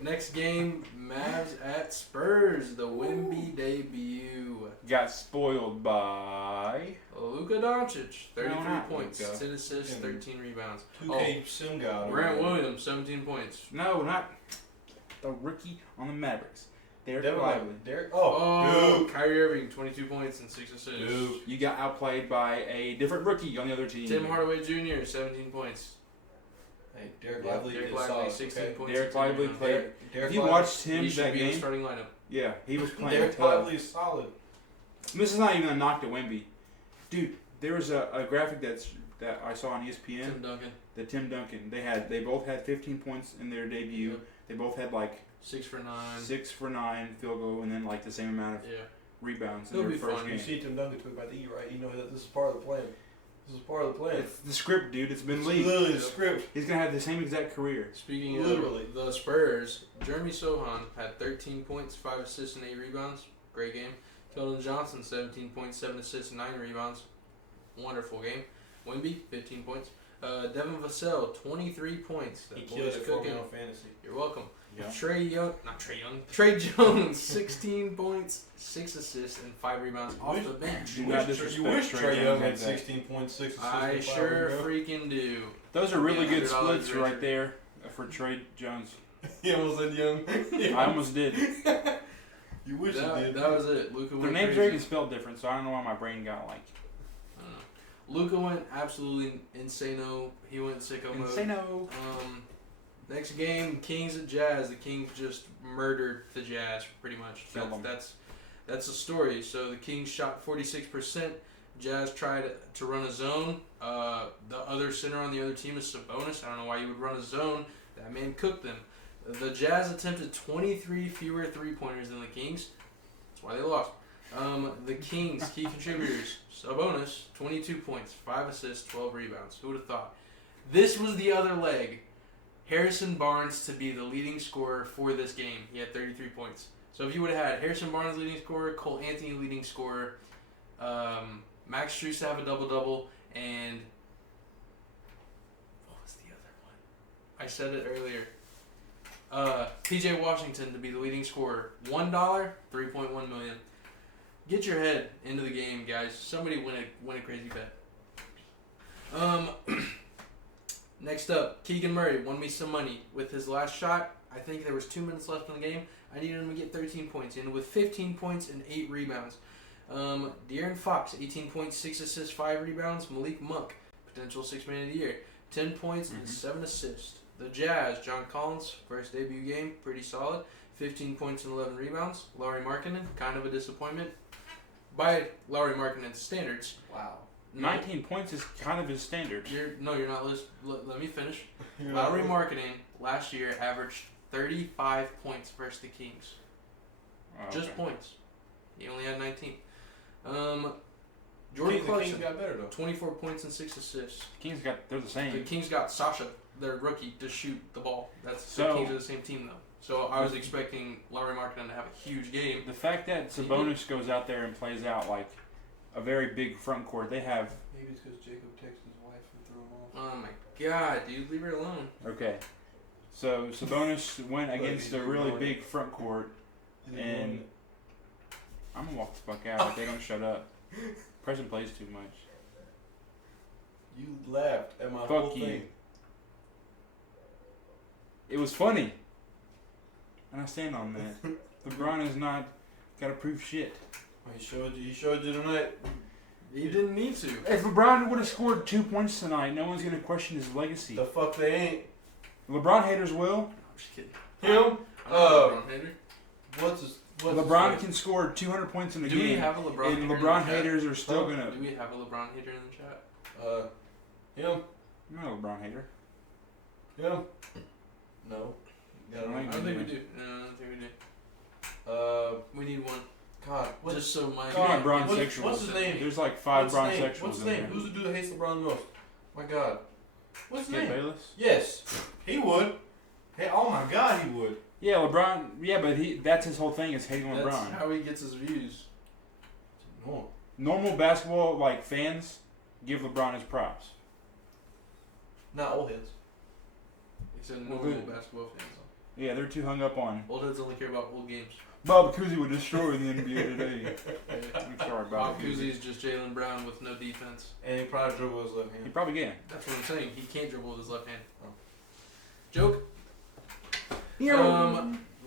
Next game, Mavs at Spurs, the Wemby debut. Got spoiled by. Luka Doncic, 33 No, not points, Luka. 10 assists, Yeah. 13 rebounds. 2K sim guy. Grant Williams, 17 points. No, not the rookie on the Mavericks. Derek Devin Lively. Derek. Oh, Dude. Kyrie Irving, 22 points and 6 assists. Dude. You got outplayed by a different rookie on the other team. Tim Hardaway Jr., 17 points. Hey, Derek Yeah, Lively Derek is Lively, solid. 16 Okay. points. Derek 16 Lively rebounds. played. Derek If you Lively- watched him He should that be in the game, starting lineup. yeah, he was playing. Derek tough. Lively is solid. This is not even a knock to Wemby, dude. There was a graphic that I saw on ESPN. Tim Duncan, The Tim Duncan. They both had 15 points in their debut. Yep. They both had like 6 for 9. 6 for 9 field goal, and then like the same amount of Yeah. rebounds in He'll their be first fine. You game. see Tim Duncan talk about the E, right? You know that this is part of the plan. This is part of the plan. It's the script, dude. It's been It's leaked. literally the script. He's gonna have the same exact career. Speaking Literally. of the Spurs, Jeremy Sohan had 13 points, 5 assists, and 8 rebounds. Great game. Keldon Johnson, 17 points, 7 assists, 9 rebounds. Wonderful game. Wemby, 15 points. Devin Vassell, 23 points. He That killed boy's it for me cooking. on fantasy. You're welcome. Yeah. Trey Jones, 16 points, 6 assists, and 5 rebounds off Wish- the bench. Do You not wish, disrespect you wish Trae Trae Young Young like had that. 16.6 assists. I and 5 sure rebounds. freaking do. Those are really Yeah, good $100 splits Richard. right there for Trey Jones. He almost said Young. I almost did. You wish That, you did. that was it. Luka Their went names are crazy. even spelled different, so I don't know why my brain got like. I don't know. Luka went absolutely insano. He went sicko mode. Insano. Next game, Kings at Jazz. The Kings just murdered the Jazz, pretty much. Killed 'em. That's the story. So the Kings shot 46%. Jazz tried to run a zone. The other center on the other team is Sabonis. I don't know why you would run a zone. That man cooked them. The Jazz attempted 23 fewer three-pointers than the Kings. That's why they lost. The Kings, key contributors, Sabonis, 22 points, 5 assists, 12 rebounds. Who would have thought? This was the other leg. Harrison Barnes to be the leading scorer for this game. He had 33 points. So if you would have had Harrison Barnes leading scorer, Cole Anthony leading scorer, Max Strus to have a double-double, and what was the other one? I said it earlier. PJ Washington to be the leading scorer. $1, $3.1 million. Get your head into the game, guys. Somebody win a crazy bet. Next up, Keegan Murray won me some money with his last shot. I think there was 2 minutes left in the game. I needed him to get 13 points, and with 15 points and 8 rebounds. De'Aaron Fox, 18 points, 6 assists, 5 rebounds. Malik Monk, potential 6 man of the year, 10 points and 7 assists. The Jazz, John Collins, first debut game, pretty solid, 15 points and 11 rebounds. Lauri Markkanen, kind of a disappointment by Lauri Markkanen's standards. Wow. 19 points is kind of his standard. You're not let me finish. Lauri Markkanen last year averaged 35 points versus the Kings. Oh, Just okay. points. He only had 19. Jordan Jordan the Clarkson, Kings got better though. 24 points and 6 assists. Kings they're the The same. Kings got Sasha, their rookie, to shoot the ball. The So- Kings are the same team though. So I was expecting Lauri Markkanen to have a huge game. The fact that Sabonis goes out there and plays out like a very big front court, they have. Maybe it's because Jacob texted his wife and threw him off. Oh my god, dude, leave her alone. Okay. So Sabonis went against he's a really ignoring big front court, He's and ignoring it. I'm gonna walk the fuck out if they don't shut up. Preston plays too much. You laughed at my Fuck whole you. thing. It was funny, and I stand on that. LeBron is not gotta prove shit. He showed you tonight. He didn't need to. If LeBron would have scored 2 points tonight, no one's gonna question his legacy. The fuck they ain't. LeBron haters will. I'm just kidding. Him? I'm not a LeBron hater. What's his LeBron name? can score 200 points in a Do we game, have a LeBron and hater LeBron in the chat? haters are still gonna. Do we have a LeBron hater in the chat? Him? I'm not a LeBron hater. Him? No. Got I I don't think we do. No, I don't think we do. We need one. God, what? Just so Mike. Come on, God, Bronsexuals. what's his name? There's like 5 What's his name? Bronsexuals What's his in name? there. Who's the dude that hates LeBron the most? My God. What's his Skip name? Bayless? Yes, he would. Hey, oh my God, he would. Yeah, LeBron. Yeah, but that's his whole thing is hating That's LeBron. how he gets his views. No. Normal basketball like fans give LeBron his props. Not old heads. Except Well, normal good. basketball fans. Yeah, they're too hung up on Old heads only care about old games. Bob Cousy would destroy the NBA today. I'm sorry, Bob Bob Cousy is just Jaylen Brown with no defense. And he probably dribbled his left He hand. probably can. That's what I'm saying. He can't dribble with his left hand. Oh. Joke.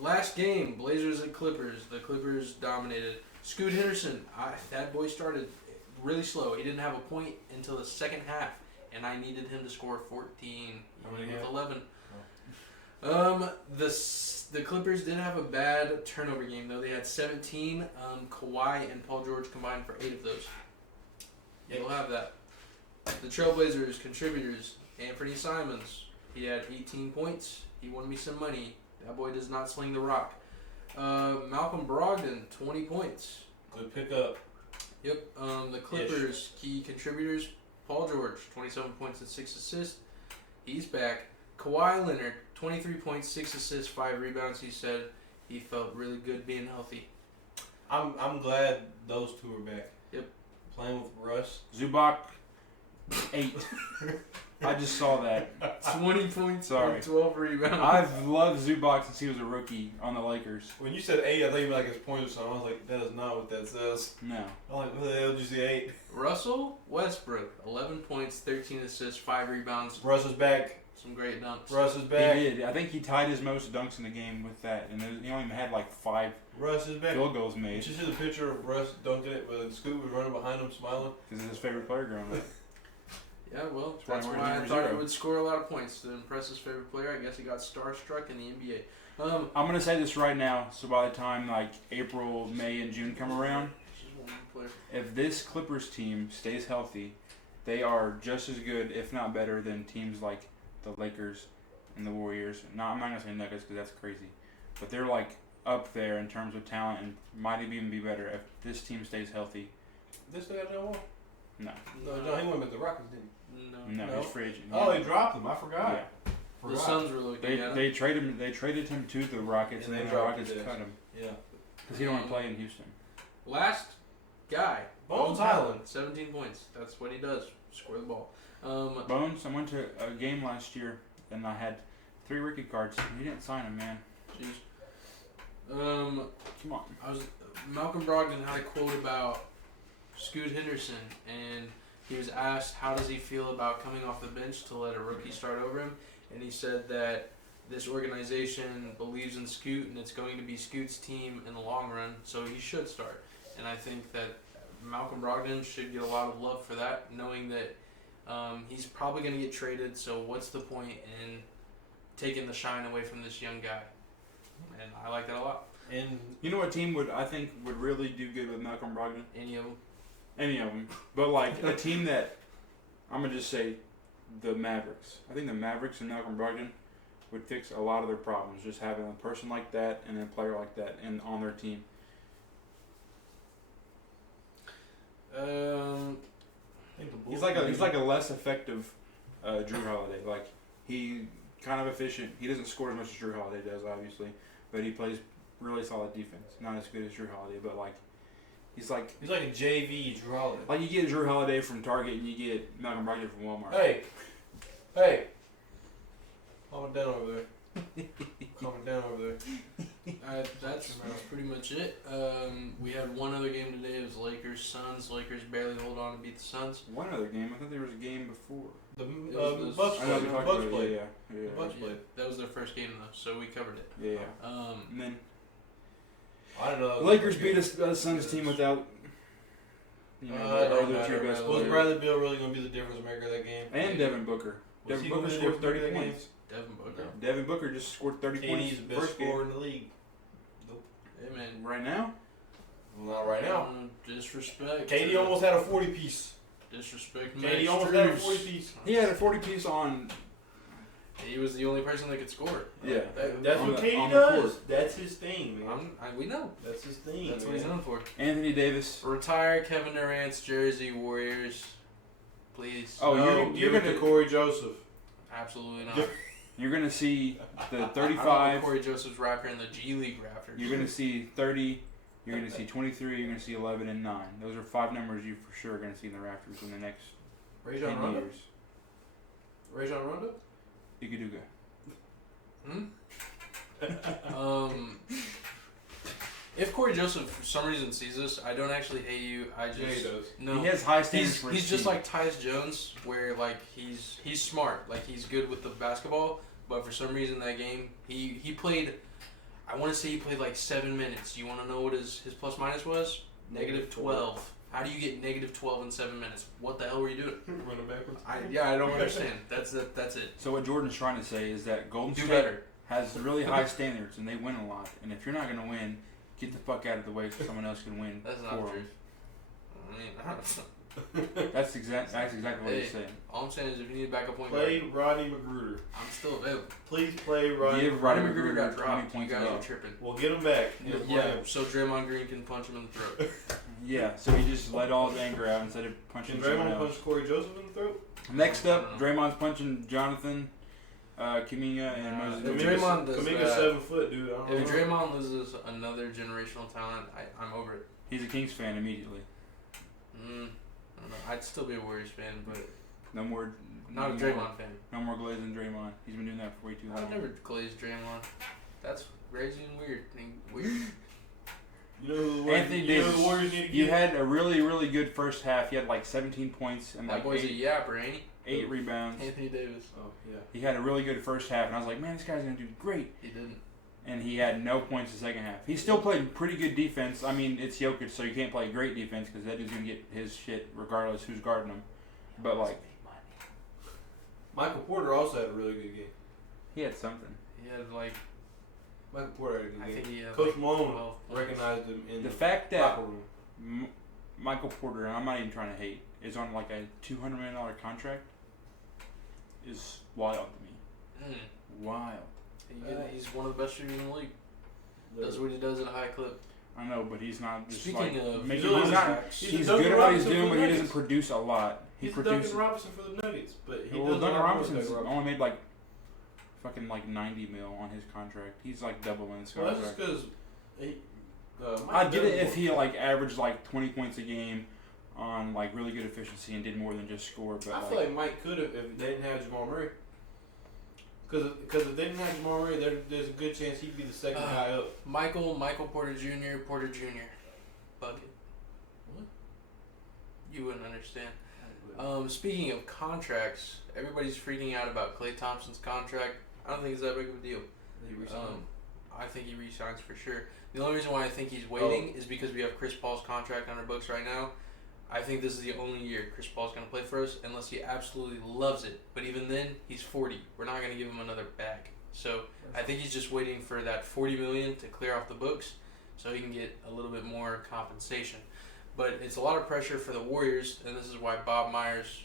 Last game, Blazers and Clippers. The Clippers dominated. Scoot Henderson, that boy started really slow. He didn't have a point until the second half, and I needed him to score 14 How many with had? 11. The Clippers did have a bad turnover game though. They had 17. Kawhi and Paul George combined for 8 of those. You'll have that. The Trailblazers contributors. Anthony Simons. He had 18 points. He won me some money. That boy does not sling the rock. Malcolm Brogdon, 20 points. Good pickup. Yep. The Clippers, key contributors. Paul George, 27 points and 6 assists. He's back. Kawhi Leonard, 23 points, 6 assists, 5 rebounds. He said he felt really good being healthy. I'm glad those two are back. Yep. Playing with Russ. Zubac, 8. I just saw that. 20 points Sorry. and 12 rebounds. I've loved Zubac since he was a rookie on the Lakers. When you said 8, I thought you meant like his points or something. I was like, that is not what that says. No. I'm like, what the hell did you say 8? Russell Westbrook, 11 points, 13 assists, 5 rebounds, Russ is back. some great dunks. Russ is back. He did. I think he tied his most dunks in the game with that, and he only had like 5 Russ is back. field goals Did made you see the picture of Russ dunking it, but Scoot was running behind him smiling? because it's his favorite player growing up. Yeah, well, That's that's why why we're I thought number he 0. would score a lot of points to impress his favorite player. I guess he got starstruck in the NBA. I'm gonna say this right now, so by the time like April, May, and June come around, Just one player. if this Clippers team stays healthy, they are just as good, if not better, than teams like the Lakers and the Warriors. No, I'm not gonna say Nuggets because that's crazy, but they're like up there in terms of talent and might even be better if this team stays healthy. This still got John Wall? No, No, he went with the Rockets, didn't No. no, No. he's free agent. he? Oh, he dropped him. I yeah. forgot. The Suns were looking at him. They traded him to the Rockets, And and they then the dropped Rockets his ass. cut him Yeah. because he don't want to play in Houston. Last guy. Bones Highland. 17 points. That's what he does. Score the ball. Bones, I went to a game last year and I had 3 rookie cards. He didn't sign them, man. Jeez. Come on. Malcolm Brogdon had a quote about Scoot Henderson, and he was asked how does he feel about coming off the bench to let a rookie start over him, and he said that this organization believes in Scoot and it's going to be Scoot's team in the long run, so he should start. And I think that Malcolm Brogdon should get a lot of love for that, knowing that he's probably going to get traded, so what's the point in taking the shine away from this young guy? And I like that a lot. And You know what team I think would really do good with Malcolm Brogdon? Any of them. Any of them, but like a team that I'm gonna just say, the Mavericks. I think the Mavericks and Malcolm Brogdon would fix a lot of their problems. Just having a person like that and a player like that on their team. I think the Bulls. He's like a less effective Drew Holiday. Like he kind of efficient. He doesn't score as much as Drew Holiday does, obviously, but he plays really solid defense. Not as good as Drew Holiday, but like he's like a JV Drew Holiday. like you get Drew Holiday from Target and you get Malcolm Brogdon from Walmart. Hey, calm it down over there. Calm it down over there. That's pretty much it. We had one other game today. It was Lakers Suns. Lakers barely hold on to beat the Suns. One other game. I thought there was a game before. The was Bucks I know played. we The talked Bucks about it. played. Yeah. The Bucks Yeah, played. that was their first game though, so we covered it. Yeah. Um, And then I don't know. the Lakers beat a Suns team without. You know, it don't their two matter, best man. Was players. Bradley Beal really going to be the difference maker of that game? And Devin Booker. Was Devin he gonna Booker be the scored difference 30 maker of that game? points. Devin Booker. Devin Booker just scored 30 points KD's the best first game. scorer in the league. Hey man. Right now? Well, not right now. Disrespect. KD to- almost had a 40-piece. Disrespect. KD Max almost had a Strus. 40-piece. He had a 40 piece on He was the only person that could score. Yeah. That's On what the- Katie on the does. court. That's his thing, man. We know. That's his thing. That's what man. he's known for. Anthony Davis. Retire Kevin Durant's jersey, Warriors. Please. Oh, No, you're give it gonna to Corey Joseph. Absolutely not. you're gonna see the I don't 35. want Corey Joseph's rapper in the G League rafters. You're gonna see 30. You're gonna see 23. You're gonna see 11 and 9. Those are 5 numbers you for sure are gonna see in the rafters in the next Rajon 10 Rondo. years. Rajon Rondo. Iguodala. If Corey Joseph for some reason sees this, I don't actually hate you. I just Yeah, he does. no. He has high standards He's, for he's his just team. like Tyus Jones, where like he's smart, like he's good with the basketball, but for some reason that game he played. I want to say he played like 7 minutes. You want to know what his plus minus was? Negative 12. How do you get negative 12 in 7 minutes? What the hell were you doing? Running backwards. I don't understand. That's it. So what Jordan's trying to say is that Golden Do State better. has really high standards and they win a lot. And if you're not gonna win, get the fuck out of the way so someone else can win. That's for not true. them. I mean, That's exactly what he's saying. all I'm saying is if you need a backup point Play guard, Rodney McGruder. I'm still available. Please play Rodney. Give Rodney Rodney McGruder got 20 dropped. You points guys a are game. tripping. Well, get him back. He'll play Yeah, him. so Draymond Green can punch him in the throat. Yeah, so he just let all his anger out instead of punching Can someone Draymond else. punch Corey Joseph in the throat? Next up, Draymond's punching Jonathan, Kuminga, and Moses. If Moody. Draymond does Kuminga's that- 7 foot, dude. I don't If know. Draymond loses another generational talent, I'm over it. He's a Kings fan immediately. I don't know. I'd still be a Warriors fan, but No more. not a no Draymond more- fan. No more glazing Draymond. He's been doing that for way too long. I've never glazed Draymond. That's crazy and weird. You know who the Warriors, Anthony you know Davis, who the Warriors need to you get? had a really, really good first half. He had like 17 points and That like boy's a yapper, ain't he? 8 rebounds. Anthony Davis. Oh, yeah. He had a really good first half, and I was like, man, this guy's gonna do great. He didn't. And he had no points the second half. He still played pretty good defense. I mean, it's Jokic, so you can't play great defense because that dude's gonna get his shit regardless who's guarding him. But like, Michael Porter also had a really good game. he had something. He had like, Michael Porter had a good I game. think he had Coach like Malone 12 points. recognized him in The the fact that locker room. Michael Porter, and I'm not even trying to hate, is on like a $200 million contract is wild to me. Wild. He's one of the best shooters in the league. Does what he does at a high clip. I know, but he's not just Speaking like of- making. He's He's, not, he's he's the Duncan good at what he's Robinson doing, for but the he doesn't Nuggets. produce a lot. He He's produces. Duncan Robinson for the Nuggets, but he Well, does Duncan a lot more Robinson's than Duncan only made like fucking like 90 mil on his contract. He's like doubling his Well, that's just contract. because I'd get it if he like averaged like 20 points a game on like really good efficiency and did more than just score. But I feel like Mike could have if they didn't have Jamal Murray. Because if they didn't have Jamal Murray, there's a good chance he'd be the second guy up. Michael Porter Jr. Bucket. What? You wouldn't understand. Speaking of contracts, everybody's freaking out about Klay Thompson's contract. I don't think it's that big of a deal. I think he resigns for sure. The only reason why I think he's waiting is because we have Chris Paul's contract on our books right now. I think this is the only year Chris Paul's going to play for us unless he absolutely loves it. But even then, he's 40. We're not going to give him another bag. So I think he's just waiting for that $40 million to clear off the books so he can get a little bit more compensation. But it's a lot of pressure for the Warriors, and this is why Bob Myers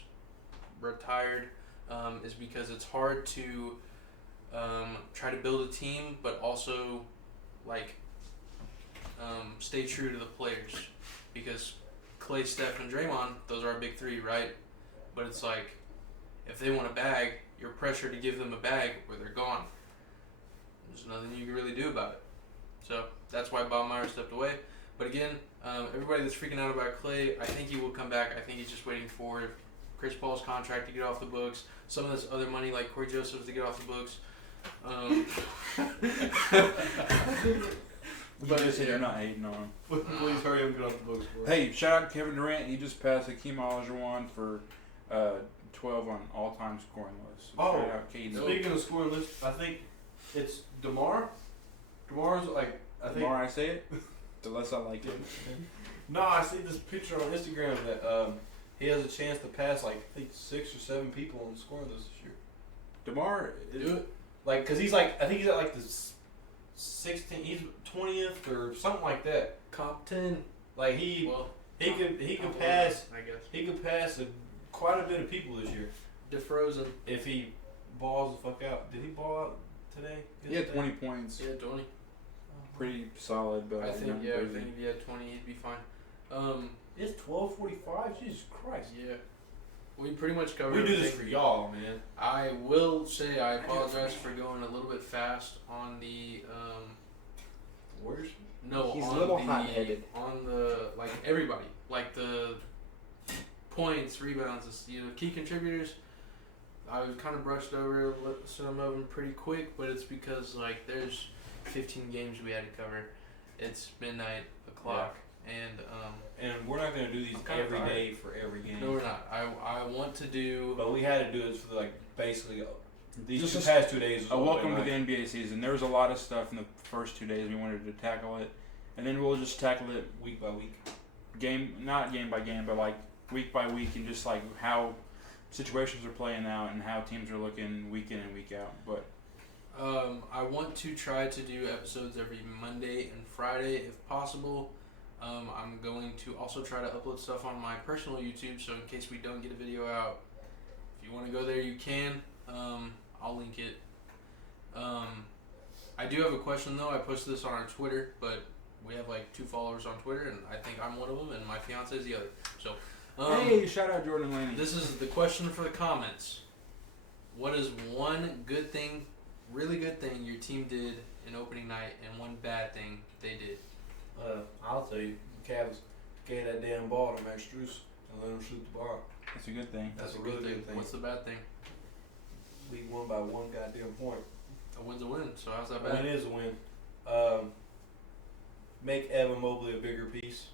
retired, is because it's hard to try to build a team, but also like stay true to the players. Because Klay, Steph, and Draymond, those are our big three, right? But it's like, if they want a bag, you're pressured to give them a bag or they're gone. There's nothing you can really do about it. So that's why Bob Myers stepped away. But again, everybody that's freaking out about Klay, I think he will come back. I think he's just waiting for Chris Paul's contract to get off the books. Some of this other money, like Corey Joseph's, to get off the books. But you're not hating on him. Please hurry up and get off the books for us. Hey, shout out to Kevin Durant. He just passed Hakeem Olajuwon for 12 on all-time scoring list. Oh, Shout out KD. Speaking of scoring list, I think it's DeMar. DeMar's like, I The think. more I say it, the less I like it. No, I see this picture on Instagram that he has a chance to pass like I think 6 or 7 people on the scoring list this year. DeMar, Do it. Like, cause he's like, I think he's at like the 16th, he's 20th or something like that. Top 10. Like he could pass. I guess. He could pass quite a bit of people this year DeFrozen. if he balls the fuck out. Did he ball out today? He had Yesterday? 20 points. Yeah, 20. Pretty solid, but I think, yeah, I crazy. think if he had 20, he'd be fine. It's 12:45. Jesus Christ. Yeah. We pretty much covered We do this everything. for y'all, man. I will say I apologize for going a little bit fast on the Warriors? no He's on a little the hot-headed. on the like everybody like the points, rebounds, key contributors. I was kind of brushed over some of them pretty quick, but it's because like there's 15 games we had to cover. It's midnight o'clock, And we're not gonna do these I'm kinda every tired. day for every game. no, we're not. I want to do. But we had to do it for like basically these Just past 2 days. A welcome to the NBA season. There was a lot of stuff in the first 2 days we wanted to tackle it, and then we'll just tackle it week by week. not game by game, but like week by week, and just like how situations are playing out and how teams are looking week in and week out. But I want to try to do episodes every Monday and Friday if possible. I'm going to also try to upload stuff on my personal YouTube, so in case we don't get a video out, if you want to go there, you can. I'll link it. I do have a question though. I posted this on our Twitter, but we have like 2 followers on Twitter, and I think I'm one of them, and my fiance is the other. So, hey, shout out Jordan Laney. this is the question for the comments. What is one good thing, really good thing your team did in opening night, and one bad thing they did? I'll tell you, the Cavs gave that damn ball to Max Strus and let him shoot the ball. That's a good thing. That's a really good thing. What's the bad thing? We won by 1 goddamn point. A win's a win, so how's that A bad? win is a win. Make Evan Mobley a bigger piece.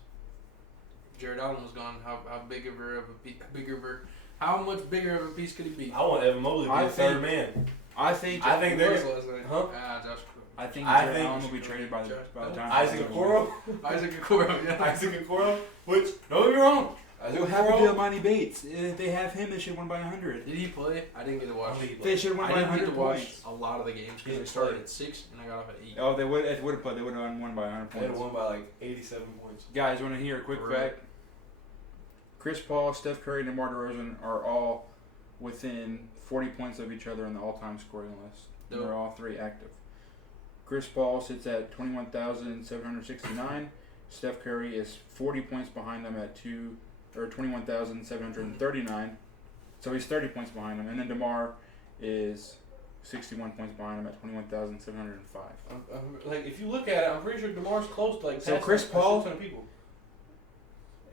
Jared Allen was gone. How much bigger of a piece could he be? I want Evan Mobley to be I the think- third man. I think I think Who they're was last night? Huh? Josh. I think I Jared think- Allen will be traded by the time. Isaac Okoro. Isaac Okoro. Yeah. Isaac Okoro. Which, don't get me wrong. Isaac What happened to Okoro. Monty Bates? If they have him, they should have won by 100. Did he play? I didn't get to watch. They should have won I by didn't get 100 to watch points. a lot of the games because He they started played. at 6 and I got off at 8. Oh, they would. If they would have played, they would have won by 100 They had points. won by like 87 points. Guys, want to hear a quick Right. fact? Chris Paul, Steph Curry, and DeMar DeRozan are all within 40 points of each other in the all-time scoring list. Dope. They're all 3 active. Chris Paul sits at 21,769. Steph Curry is 40 points behind them at 21,739. So he's 30 points behind him. And then DeMar is 61 points behind him at 21,705. Like, if you look at it, I'm pretty sure DeMar's close to like. So passing Chris a Paul- shit ton of people.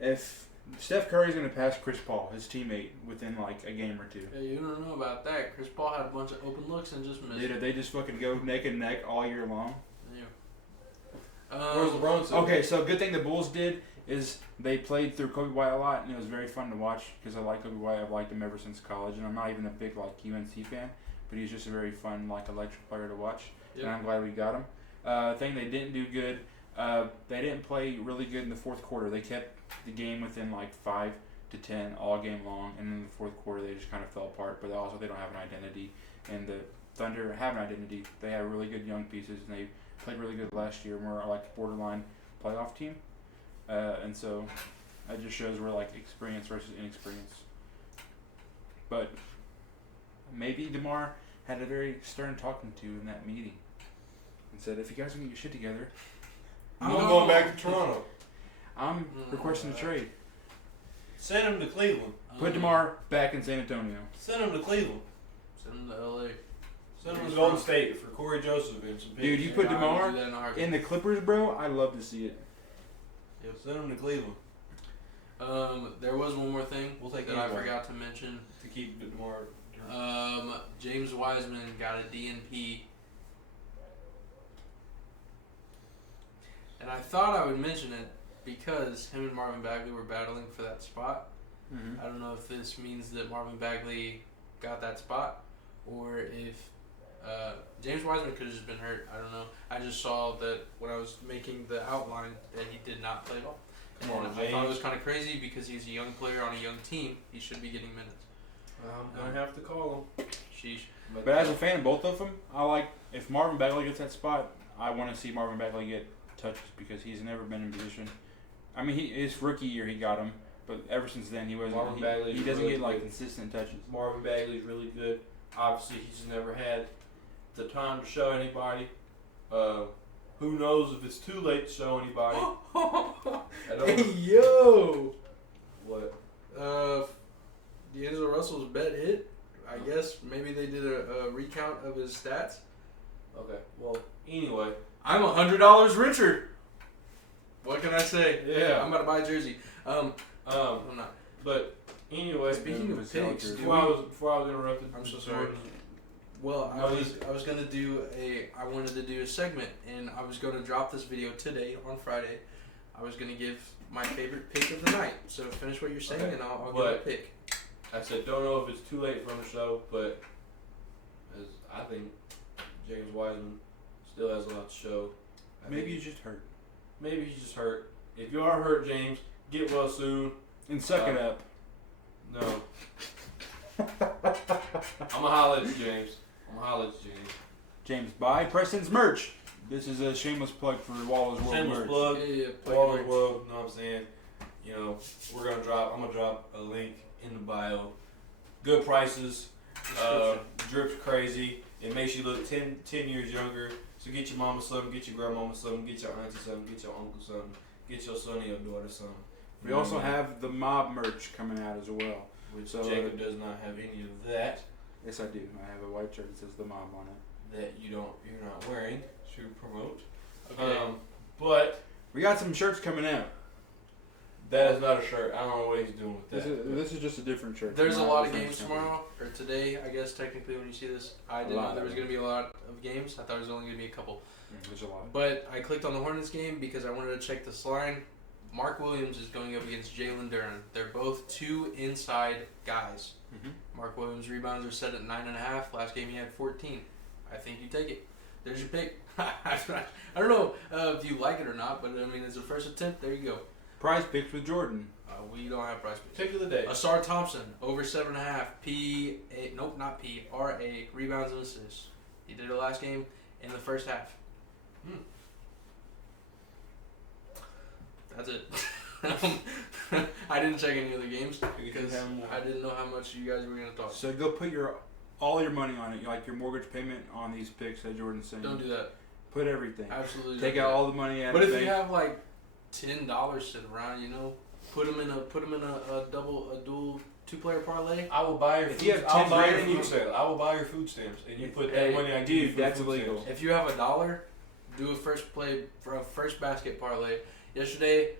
If Steph Curry's going to pass Chris Paul, his teammate, within like a game or 2. Yeah, you don't know about that. Chris Paul had a bunch of open looks and just missed. Dude, they just fucking go neck and neck all year long. Yeah. Where's LeBron sitting? Okay, so good thing the Bulls did is they played through Kobe White a lot, and it was very fun to watch because I like Kobe White. I've liked him ever since college, and I'm not even a big like UNC fan, but he's just a very fun like electric player to watch, and Yep. I'm glad we got him. Thing they didn't do good, they didn't play really good in the fourth quarter. They kept the game within like 5 to 10 all game long, and in the fourth quarter they just kind of fell apart. But also they don't have an identity, and the Thunder have an identity. They have really good young pieces, and they played really good last year. We're like a borderline playoff team, and so that just shows we're like experience versus inexperience. But maybe DeMar had a very stern talking to in that meeting, and said, "If you guys don't get your shit together, I'm going back to Toronto. I'm requesting a trade." Send him to Cleveland. Put DeMar back in San Antonio. Send him to Cleveland. Send him to LA. Send him to Golden State for Corey Joseph and some picks. Dude, you put Yeah, I would DeMar do that in a heartbeat. in the Clippers, bro. I love to see it. Send him to Cleveland There was one more thing We'll take that I anybody. forgot to mention. to keep DeMar. James Wiseman got a DNP. And I thought I would mention it because him and Marvin Bagley were battling for that spot. Mm-hmm. I don't know if this means that Marvin Bagley got that spot or if James Wiseman could have just been hurt. I don't know. I just saw that when I was making the outline that he did not play well. Come And on, I thought it James. was kind of crazy because he's a young player on a young team. He should be getting minutes. I'm gonna have to call him. Sheesh. But as a fan of both of them, I like if Marvin Bagley gets that spot. I want to see Marvin Bagley get touches because he's never been in position. I mean, his rookie year he got him, but ever since then he wasn't. Marvin Bagley's he doesn't really get like good. consistent touches. Marvin Bagley's really good. Obviously, he's never had the time to show anybody. Who knows if it's too late to show anybody? Hey, yo! What? D'Angelo Russell's bet hit. I guess maybe they did a recount of his stats. Okay. Well, anyway. I'm $100 richer. What can I say? Yeah. I'm about to buy a jersey. I'm not. But anyway, Speaking of picks, before I was interrupted. I'm so sorry. Well, I was gonna I wanted to do a segment, and I was gonna drop this video today on Friday. I was gonna give my favorite pick of the night. So finish what you're saying, Okay. and I'll give a pick. I said, don't know if it's too late from the show, but as I think James Wiseman still has a lot to show. Maybe he's just hurt. Maybe he's just hurt. If you are hurt, James, get well soon. And suck it up. No. I'm gonna holler at you, James. James, buy Preston's merch. This is a shameless plug for Waller's World Shameless merch. plug. Yeah, Waller's World, you know what I'm saying? You know, I'm gonna drop a link in the bio. Good prices. Drip's crazy. It makes you look 10 years younger. So get your mama something, get your grandmama something, get your auntie something, get your uncle something, get your son or your daughter something. We also have the mob merch coming out as well. Which So, Jacob does not have any of that. Yes, I do. I have a white shirt that says the mob on it. That you're not wearing to promote. Okay. But We got some shirts coming out. that is not a shirt. I don't know what he's doing with that. This is just a different shirt. There's a Not lot of different games company. tomorrow, or today, I guess, technically, when you see this. I didn't know there was going to be a lot of games. I thought it was only going to be a couple. There's a lot. But I clicked on the Hornets game because I wanted to check this line. Mark Williams is going up against Jalen Duren. They're both two inside guys. Mm-hmm. Mark Williams' rebounds are set at 9.5. Last game he had 14. I think you take it. There's your pick. I don't know if you like it or not, but I mean, as a first attempt, there you go. Prize picks with Jordan. We don't have prize picks. Pick of the day. Asar Thompson, over 7.5. RA, rebounds and assists. He did it last game in the first half. That's it. I didn't check any other games because I didn't know how much you guys were going to talk. So go put all your money on it, like your mortgage payment on these picks that Jordan's saying. Don't do that. Put everything. Absolutely. Take out all the money out But of if the you bank. have like $10 sitting around, put them in a dual 2-player parlay. I will buy your If food. you have I'll 10 buy your grand, food you- stamps. I will buy your food stamps, and you put Hey, that money I give dude, you for that's food illegal. stamps. If you have $1, do a first basket parlay. Yesterday,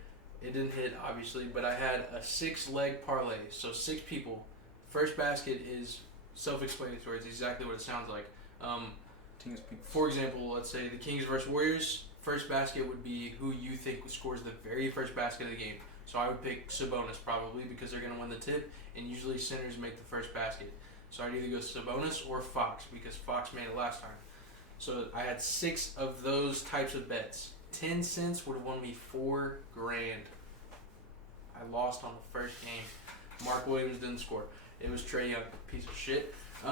it didn't hit obviously, but I had a 6-leg parlay. So 6 people. First basket is self-explanatory. It's exactly what it sounds like. Teams pick. For example, let's say the Kings versus Warriors. First basket would be who you think scores the very first basket of the game. So I would pick Sabonis probably because they're going to win the tip, and usually centers make the first basket. So I'd either go Sabonis or Fox because Fox made it last time. So I had 6 of those types of bets. 10 cents would have won me $4 grand. I lost on the first game. Mark Williams didn't score. It was Trae Young, piece of shit. The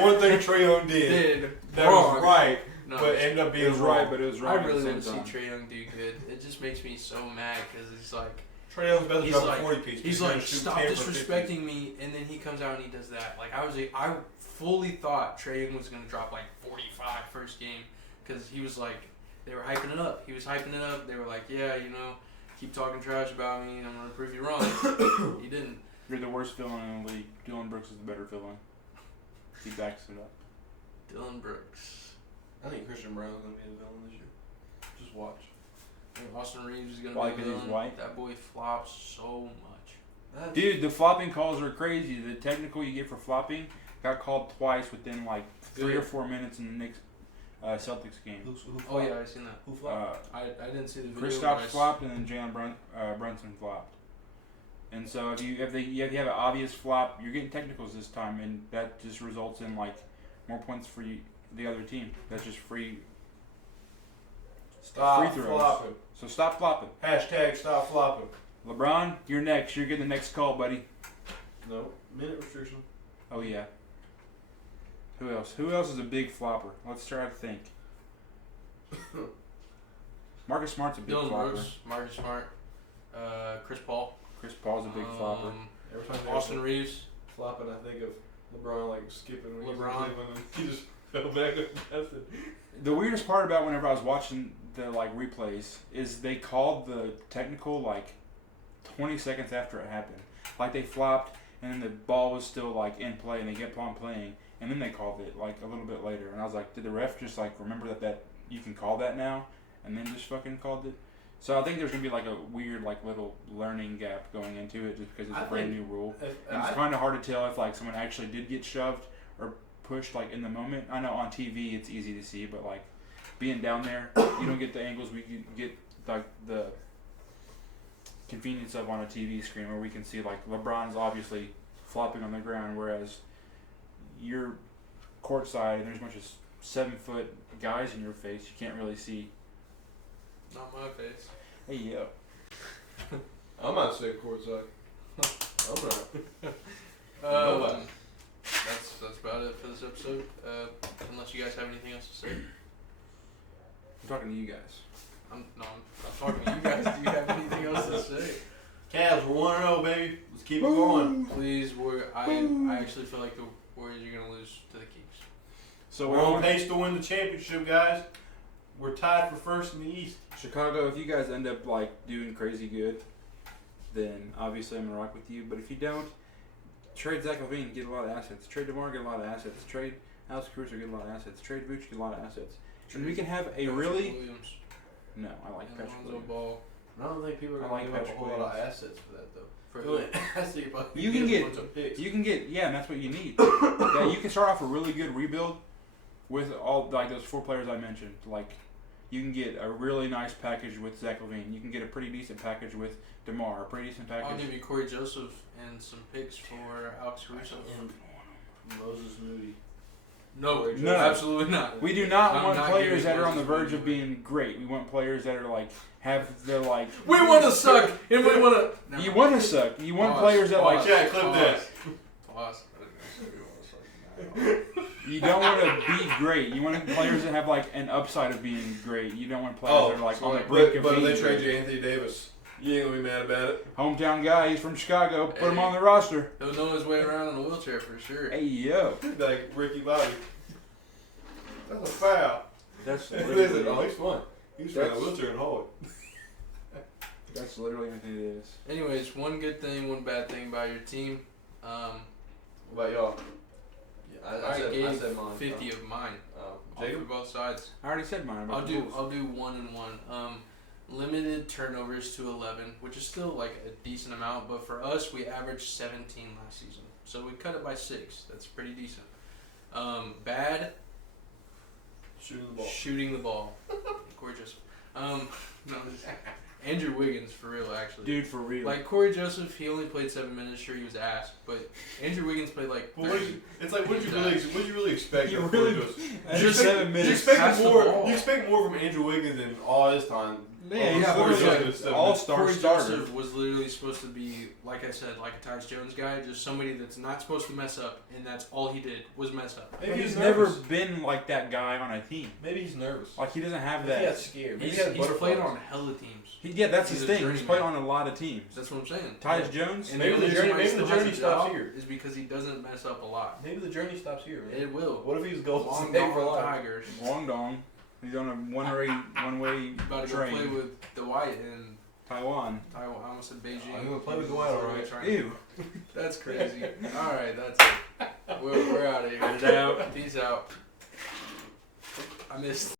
one thing Trae Young did that wrong. was right, No, but ended up It being was wrong. right, but it was wrong. I really at want the to same see time. Trae Young do good. It just makes me so mad because he's like, Trae Young's about to he's drop like, a 40 piece. he's gonna like, shoot stop 10 for 50. disrespecting me, and then he comes out and he does that. Like I fully thought Trae Young was gonna drop like 45 first game because he was like, they were hyping it up. He was hyping it up. They were like, yeah, keep talking trash about me, and I'm gonna prove you wrong. He didn't. You're the worst villain in the league. Dylan Brooks is the better villain. He backs it up. Dylan Brooks. I think Christian Brown's gonna be the villain this year. Just watch. I think Austin Reeves is gonna Why, be 'cause the he's villain. white? That boy flops so much. Dude, the flopping calls are crazy. The technical you get for flopping got called twice within like 3 or 4 minutes in the Knicks Celtics game. Who Oh yeah, I seen that. Who flopped? I didn't see the video. Kristaps but I flopped and then Jalen Brunson flopped. And so if you have an obvious flop, you're getting technicals this time, and that just results in like more points for the other team. That's just free. Stop free throws. flopping. So stop flopping. Hashtag stop flopping. LeBron, you're next. You're getting the next call, buddy. No. Minute restriction. Oh yeah. Who else? Who else is a big flopper? Let's try to think. Marcus Smart's a big Dylan flopper. Brooks, Marcus Smart, Chris Paul. Chris Paul's a big flopper. Every time they Austin Reeves. flopping, I think of LeBron like skipping when he was in LeBron. Cleveland and he just fell back and passed it. The weirdest part about whenever I was watching the like replays is they called the technical like 20 seconds after it happened. Like they flopped and then the ball was still like in play and they kept on playing and then they called it like a little bit later and I was like, did the ref just like remember that you can call that now and then just fucking called it? So I think there's gonna be like a weird like little learning gap going into it just because it's a brand new rule. And it's kind of hard to tell if like someone actually did get shoved or pushed like in the moment. I know on TV it's easy to see, but like being down there, you don't get the angles we can get like the convenience of on a TV screen where we can see like LeBron's obviously flopping on the ground, whereas you're courtside and there's a bunch of 7-foot guys in your face. You can't really see. Not my face. Hey yo. I'm not saying courtside. I'm not. That's about it for this episode. Unless you guys have anything else to say. I'm talking to you guys. I'm talking to you guys. Do you have anything else to say? Cavs, we're 1-0, baby. Let's keep it going. Please, I actually feel like the Warriors are gonna lose to the Kings. So We're on pace to win the championship, guys. We're tied for first in the East. Chicago, if you guys end up like doing crazy good, then obviously I'm gonna rock with you. But if you don't, trade Zach LaVine, get a lot of assets. Trade DeMar, get a lot of assets. Trade Alex Caruso, get a lot of assets. Trade Vooch, get a lot of assets. And we can have a Patrick really Williams no. I like and Patrick Lonzo Williams. Ball. I don't think people are I going like to give up a Patrick whole lot of Williams. assets for that, though. For Really? who? You can a get- bunch of picks. You can get and that's what you need. Yeah, you can start off a really good rebuild with all like those 4 players I mentioned. Like you can get a really nice package with Zach LaVine. You can get a pretty decent package with DeMar. A pretty decent I'll package. give you Corey Joseph and some picks for Alex Caruso. And Moses Moody. No, No. absolutely not. We do not I'm want not players giving that are on the Moses verge of Moody being great. We want players that are like have the like. We want to suck and we want to. You want to suck. You want Pause, players that like. pause, Yeah, clip that. Pause. You don't want to be great. You want players that have like an upside of being great. You don't want players that are like on the brink of but if being they trade great. you Anthony Davis, you ain't gonna be mad about it. Hometown guy. He's from Chicago. Put him Hey. on the roster. He'll know his way around in a wheelchair for sure. Hey yo. Like Ricky Bobby. That's a foul. That's Oh, literally, he's fun. He's in a wheelchair and hold. that's literally what it is. Anyways, one good thing, one bad thing about your team. What about y'all? Yeah, I I gave said mine. 50 of mine. All for Jacob? both sides. I already said mine. About I'll the do Bulls. 1 and 1. Limited turnovers to 11, which is still like a decent amount, but for us we averaged 17 last season, so we cut it by 6. That's pretty decent. Bad Shooting the ball. Corey Joseph. No, Andrew Wiggins for real actually. Dude, for real. Like Corey Joseph, he only played 7 minutes. Sure, he was ass, but Andrew Wiggins played like. Well, 30. it's like what did you really expect? You of really- Corey Joseph? That's just 7 You minutes. Pass expect the more. ball. You expect more from Andrew Wiggins in all his time. Yeah, he's Corey literally like Joseph. an all-star Corey starter. Joseph was literally supposed to be, like I said, like a Tyus Jones guy, just somebody that's not supposed to mess up, and that's all he did was mess up. Maybe But he's he's never nervous. been like that guy on a team. Maybe he's nervous. Like he doesn't have Maybe he got that. scared. Maybe He's he had played butterflies. on hella teams. Yeah, that's He's his a thing. He's journeyman. played on a lot of teams. That's what I'm saying. Tyus Jones. And Maybe the the only journey- reason why he maybe the still has journey a stops job here. is because he doesn't mess up a lot. Maybe the journey stops here, man. It will. What if he's going Long to for Dong life? Tigers. Wong Dong. He's on a one-way About to go play train. with Dwight in Taiwan. Taiwan. I almost said Beijing. I'm gonna play with Dwight, alright. Ew. That's crazy. All right, that's it. We're out of here. Get it out. Peace out. I missed.